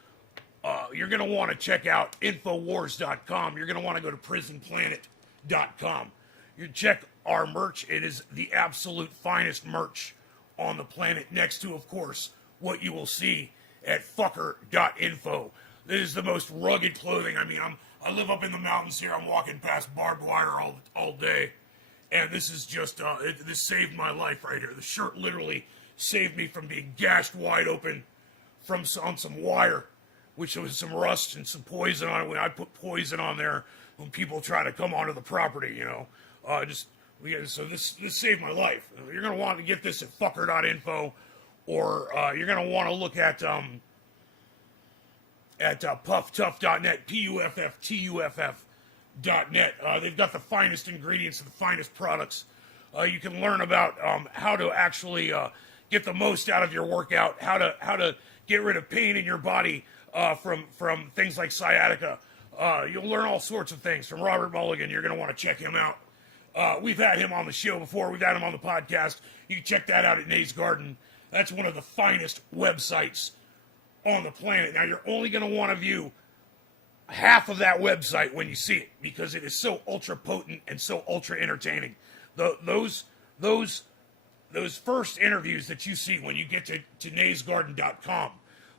You're going to want to check out Infowars.com. You're going to want to go to PrisonPlanet.com. You check our merch. It is the absolute finest merch on the planet, next to, of course, what you will see at fucker.info. This is the most rugged clothing. I mean, I live up in the mountains here. I'm walking past barbed wire all day. And this is just, this saved my life right here. The shirt literally saved me from being gashed wide open on some wire, which was some rust and some poison on it. When I put poison on there when people try to come onto the property, you know. So this saved my life. You're going to want to get this at fucker.info, or you're going to want to look at pufftuff.net, PUFFTUFF.net. They've got the finest ingredients and the finest products. You can learn about how to actually get the most out of your workout, how to get rid of pain in your body from things like sciatica. You'll learn all sorts of things from Robert Mulligan. You're going to want to check him out. We've had him on the show before. We've had him on the podcast. You can check that out at Nays Garden. That's one of the finest websites on the planet. Now, you're only going to want to view half of that website when you see it, because it is so ultra potent and so ultra entertaining. Those first interviews that you see when you get to naysgarden.com,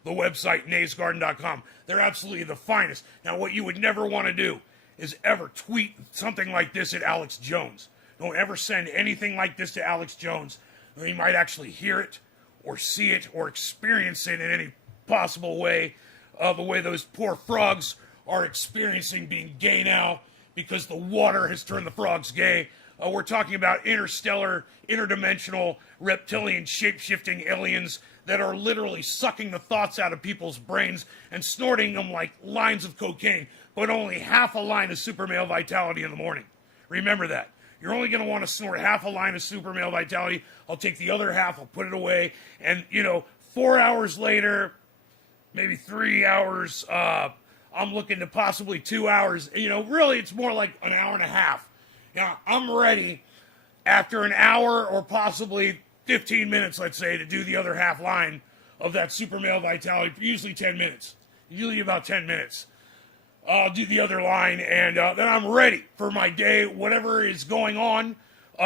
the website naysgarden.com, they're absolutely the finest. Now, what you would never want to do is ever tweet something like this at Alex Jones. Don't ever send anything like this to Alex Jones, or he might actually hear it or see it or experience it in any possible way, the way those poor frogs are experiencing being gay now because the water has turned the frogs gay. We're talking about interstellar, interdimensional, reptilian, shape-shifting aliens that are literally sucking the thoughts out of people's brains and snorting them like lines of cocaine, but only half a line of super male vitality in the morning. Remember that. You're only going to want to snort half a line of super male vitality. I'll take the other half, I'll put it away, and, 4 hours later, maybe 3 hours, I'm looking to possibly 2 hours. Really, it's more like an hour and a half. Now, I'm ready after an hour or possibly 15 minutes, let's say, to do the other half line of that super male vitality, usually 10 minutes. Usually about 10 minutes. I'll do the other line, and then I'm ready for my day, whatever is going on.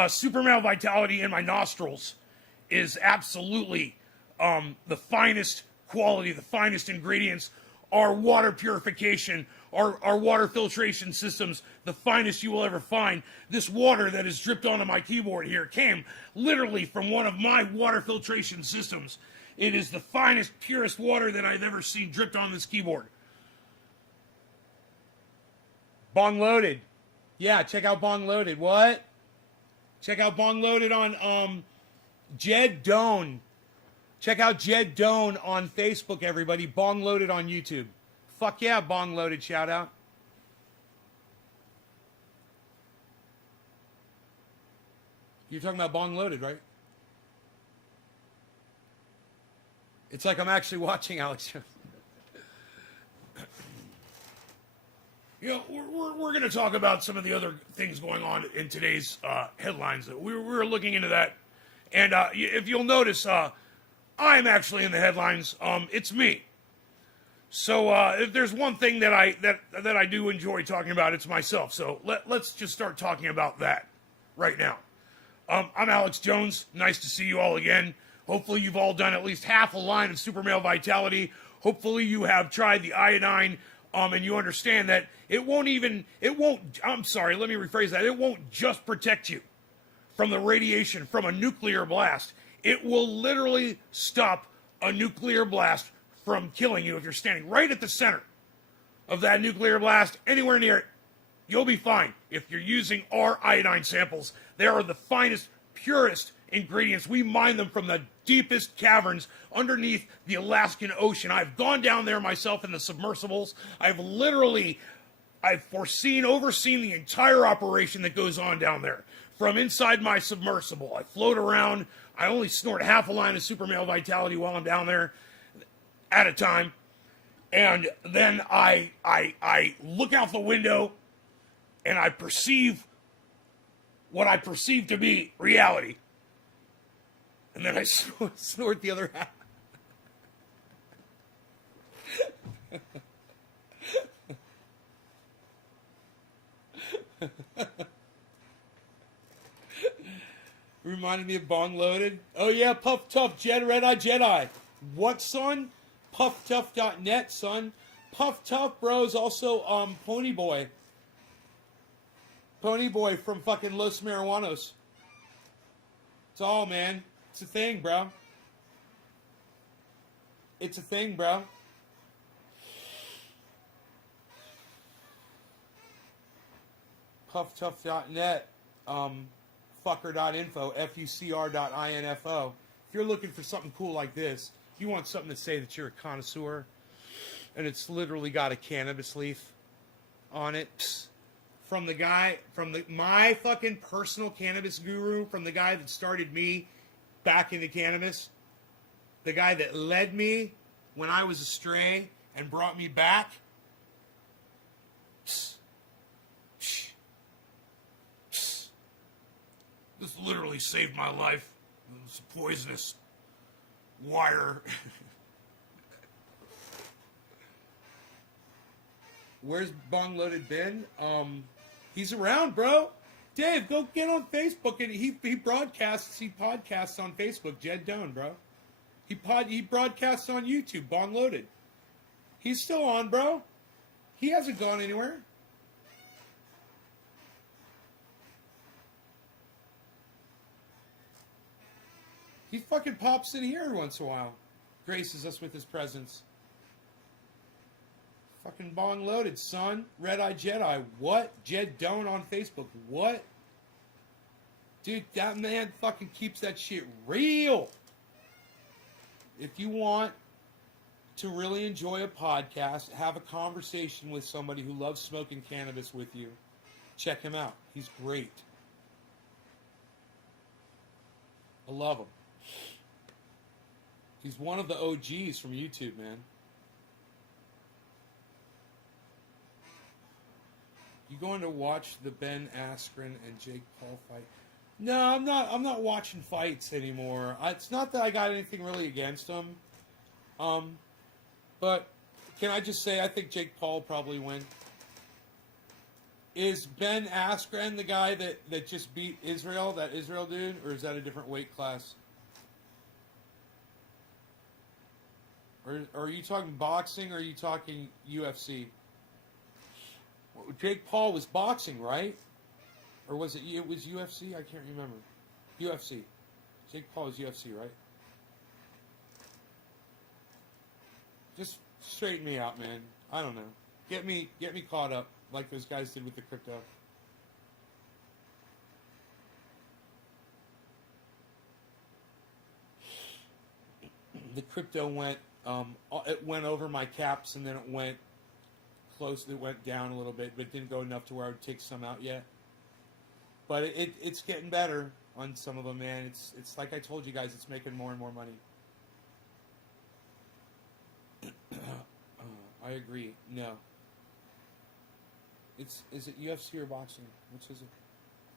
Super male vitality in my nostrils is absolutely the finest quality, the finest ingredients. Our water purification, our water filtration systems, the finest you will ever find. This water that is dripped onto my keyboard here came literally from one of my water filtration systems. It is the finest, purest water that I've ever seen dripped on this keyboard. Bong Loaded. Yeah, check out Bong Loaded. What? Check out Bong Loaded on Jed Doan. Check out Jed Doan on Facebook, everybody. Bong Loaded on YouTube. Fuck yeah, Bong Loaded, shout out. You're talking about Bong Loaded, right? It's like I'm actually watching Alex Jones. We're going to talk about some of the other things going on in today's headlines. We're looking into that. And if you'll notice, I'm actually in the headlines. It's me. So if there's one thing that I do enjoy talking about, it's myself. So let's just start talking about that right now. I'm Alex Jones. Nice to see you all again. Hopefully you've all done at least half a line of super male vitality. Hopefully you have tried the iodine, and you understand that it won't, I'm sorry, let me rephrase that. It won't just protect you from the radiation from a nuclear blast. It will literally stop a nuclear blast from killing you if you're standing right at the center of that nuclear blast, anywhere near it. You'll be fine if you're using our iodine samples. They are the finest, purest ingredients. We mine them from the deepest caverns underneath the Alaskan Ocean. I've gone down there myself in the submersibles. I've overseen the entire operation that goes on down there. From inside my submersible, I float around. I only snort half a line of super male vitality while I'm down there at a time. And then I look out the window and I perceive what I perceive to be reality. And then I snort the other half. Reminded me of Bong Loaded. Oh yeah, Puff Tough, Red Eye Jedi. What, son? PuffTough.net, son. Puff Tough, bro, is also Pony Boy. Pony Boy from fucking Los Marijuanos. It's all, man. It's a thing, bro. It's a thing, bro. PuffTough.net. Fucker.info. FUCR.info. If you're looking for something cool like this, you want something to say that you're a connoisseur, and it's literally got a cannabis leaf on it. Psst. From the guy, my fucking personal cannabis guru, from the guy that started me back into cannabis, the guy that led me when I was astray and brought me back. Psst. Psst. Psst. This literally saved my life. It was a poisonous wire. Where's Bong Loaded been? He's around, bro. Dave, go get on Facebook, and he podcasts on Facebook. Jed Doan, bro. He broadcasts on YouTube. Bong Loaded. He's still on, bro. He hasn't gone anywhere. He fucking pops in here every once in a while. Graces us with his presence. Fucking Bong Loaded, son. Red Eye Jedi. What? Jed Doan on Facebook. What? Dude, that man fucking keeps that shit real. If you want to really enjoy a podcast, have a conversation with somebody who loves smoking cannabis with you, check him out. He's great. I love him. He's one of the OGs from YouTube, man. You going to watch the Ben Askren and Jake Paul fight? No, I'm not. I'm not watching fights anymore. It's not that I got anything really against them. But can I just say I think Jake Paul will probably win. Is Ben Askren the guy that just beat Israel, that Israel dude, or is that a different weight class? Or are you talking boxing, or are you talking UFC? Jake Paul was boxing, right? Or was it was UFC? I can't remember. UFC. Jake Paul is UFC, right? Just straighten me out, man. I don't know. Get me caught up like those guys did with the crypto. The crypto went it went over my caps, and then it went close. It went down a little bit, but it didn't go enough to where I would take some out yet. But it's getting better on some of them, man. It's like I told you guys, it's making more and more money. I agree. No. Is it UFC or boxing? Which is it?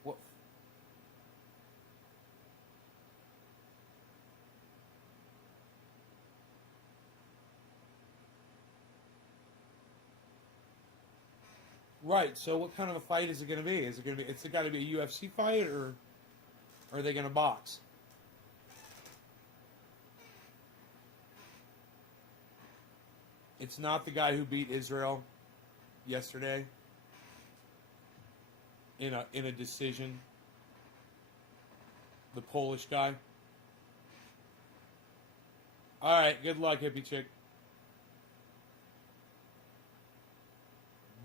What? Right. So, what kind of a fight is it going to be? Is it going to be? It's got to be a UFC fight, or are they going to box? It's not the guy who beat Israel yesterday in a decision. The Polish guy. All right. Good luck, hippie chick.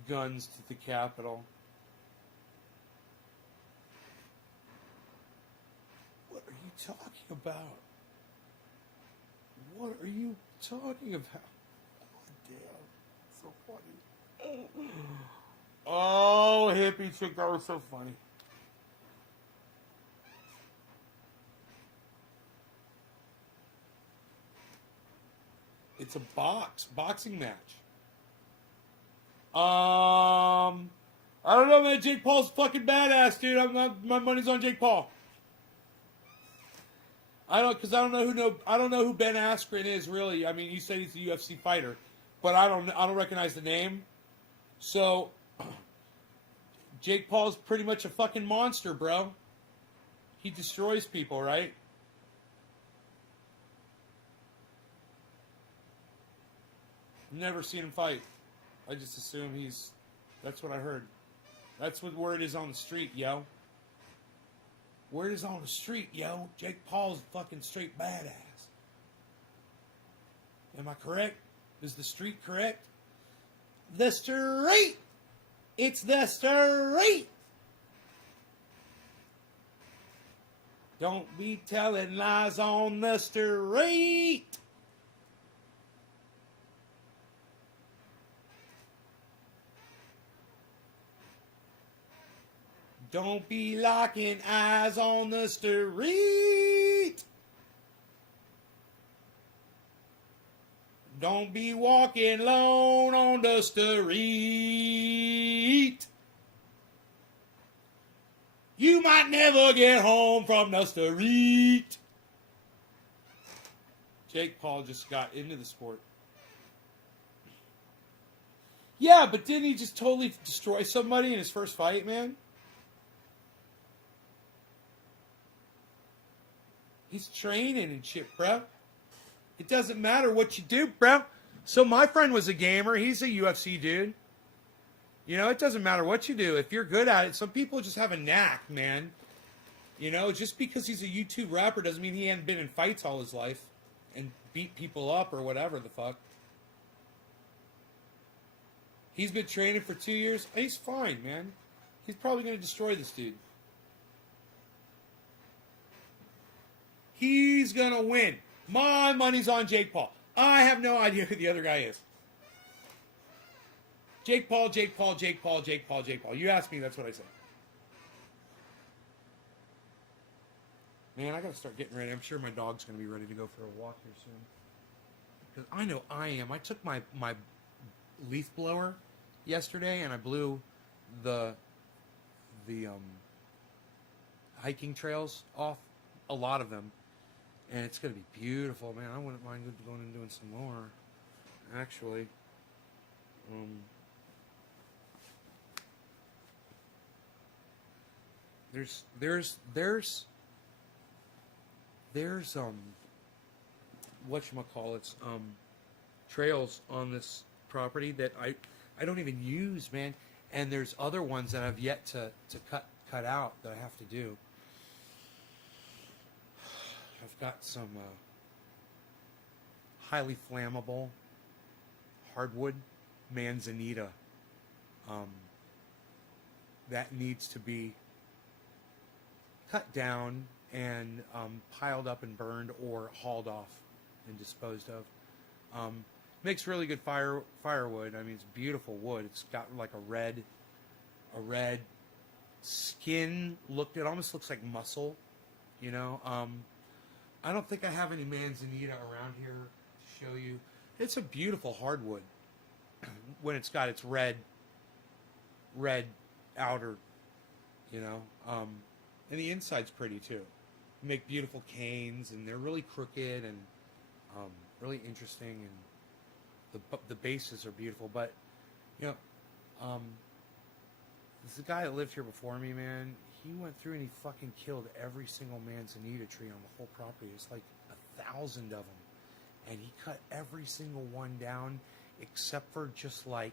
Guns to the Capitol. What are you talking about? What are you talking about? Oh, damn. So funny. Oh, hippie chick, that was so funny. It's a boxing match. I don't know, man. Jake Paul's fucking badass, dude. My money's on Jake Paul. I don't know who Ben Askren is really. I mean, you said he's a UFC fighter, but I don't recognize the name. So Jake Paul's pretty much a fucking monster, bro. He destroys people, right? Never seen him fight. I just assume he's... That's what I heard. That's what word is on the street, yo. Word is on the street, yo. Jake Paul's fucking straight badass. Am I correct? Is the street correct? The street! It's the street! Don't be telling lies on the street! Don't be locking eyes on the street. Don't be walking alone on the street. You might never get home from the street. Jake Paul just got into the sport. Yeah, but didn't he just totally destroy somebody in his first fight, man? He's training and shit, bro. It doesn't matter what you do, bro. So my friend was a gamer. He's a UFC dude. You know, it doesn't matter what you do. If you're good at it, some people just have a knack, man. You know, just because he's a YouTube rapper doesn't mean he hadn't been in fights all his life and beat people up or whatever the fuck. He's been training for 2 years. He's fine, man. He's probably going to destroy this dude. He's going to win. My money's on Jake Paul. I have no idea who the other guy is. Jake Paul, Jake Paul, Jake Paul, Jake Paul, Jake Paul. You ask me, that's what I say. Man, I got to start getting ready. I'm sure my dog's going to be ready to go for a walk here soon. Because I know I am. I took my leaf blower yesterday and I blew the hiking trails off, a lot of them. And it's going to be beautiful, man. I wouldn't mind going and doing some more, actually. There's whatchamacallits, trails on this property that I don't even use, man. And there's other ones that I've yet to cut out that I have to do. I've got some highly flammable hardwood manzanita that needs to be cut down and piled up and burned or hauled off and disposed of. Makes really good firewood. I mean, it's beautiful wood. It's got like a red skin look. It almost looks like muscle, you know. I don't think I have any manzanita around here to show you. It's a beautiful hardwood when it's got its red outer, you know. And the inside's pretty too. You make beautiful canes, and they're really crooked and really interesting, and the bases are beautiful. But you know, this guy that lived here before me, man. He went through and he fucking killed every single manzanita tree on the whole property. It's like 1,000 of them, and he cut every single one down, except for just like,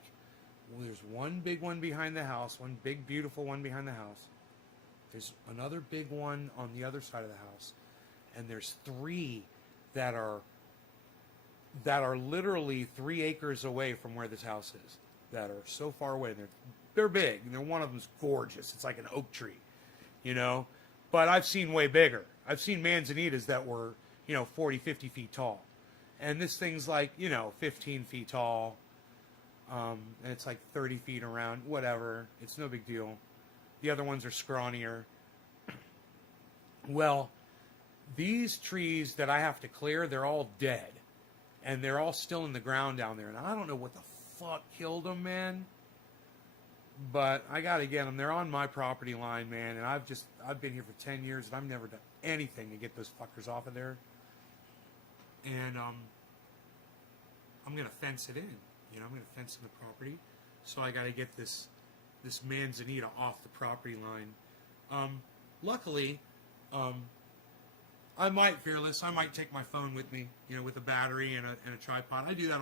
well, there's one big one behind the house, one big beautiful one behind the house. There's another big one on the other side of the house, and there's 3 that are literally 3 acres away from where this house is. That are so far away. They're big, and one of them's gorgeous. It's like an oak tree, you know. But I've seen way bigger. I've seen manzanitas that were, 40, 50 feet tall, and this thing's like, 15 feet tall, and it's like 30 feet around. Whatever, it's no big deal. The other ones are scrawnier. Well, these trees that I have to clear, they're all dead. And they're all still in the ground down there. And I don't know what the fuck killed them, man. But I got to get them. They're on my property line, man. And I've been here for 10 years, and I've never done anything to get those fuckers off of there. And I'm going to fence it in. I'm going to fence in the property. So I got to get this manzanita off the property line. Luckily, I might, Fearless, I might take my phone with me, with a battery and a tripod. I do that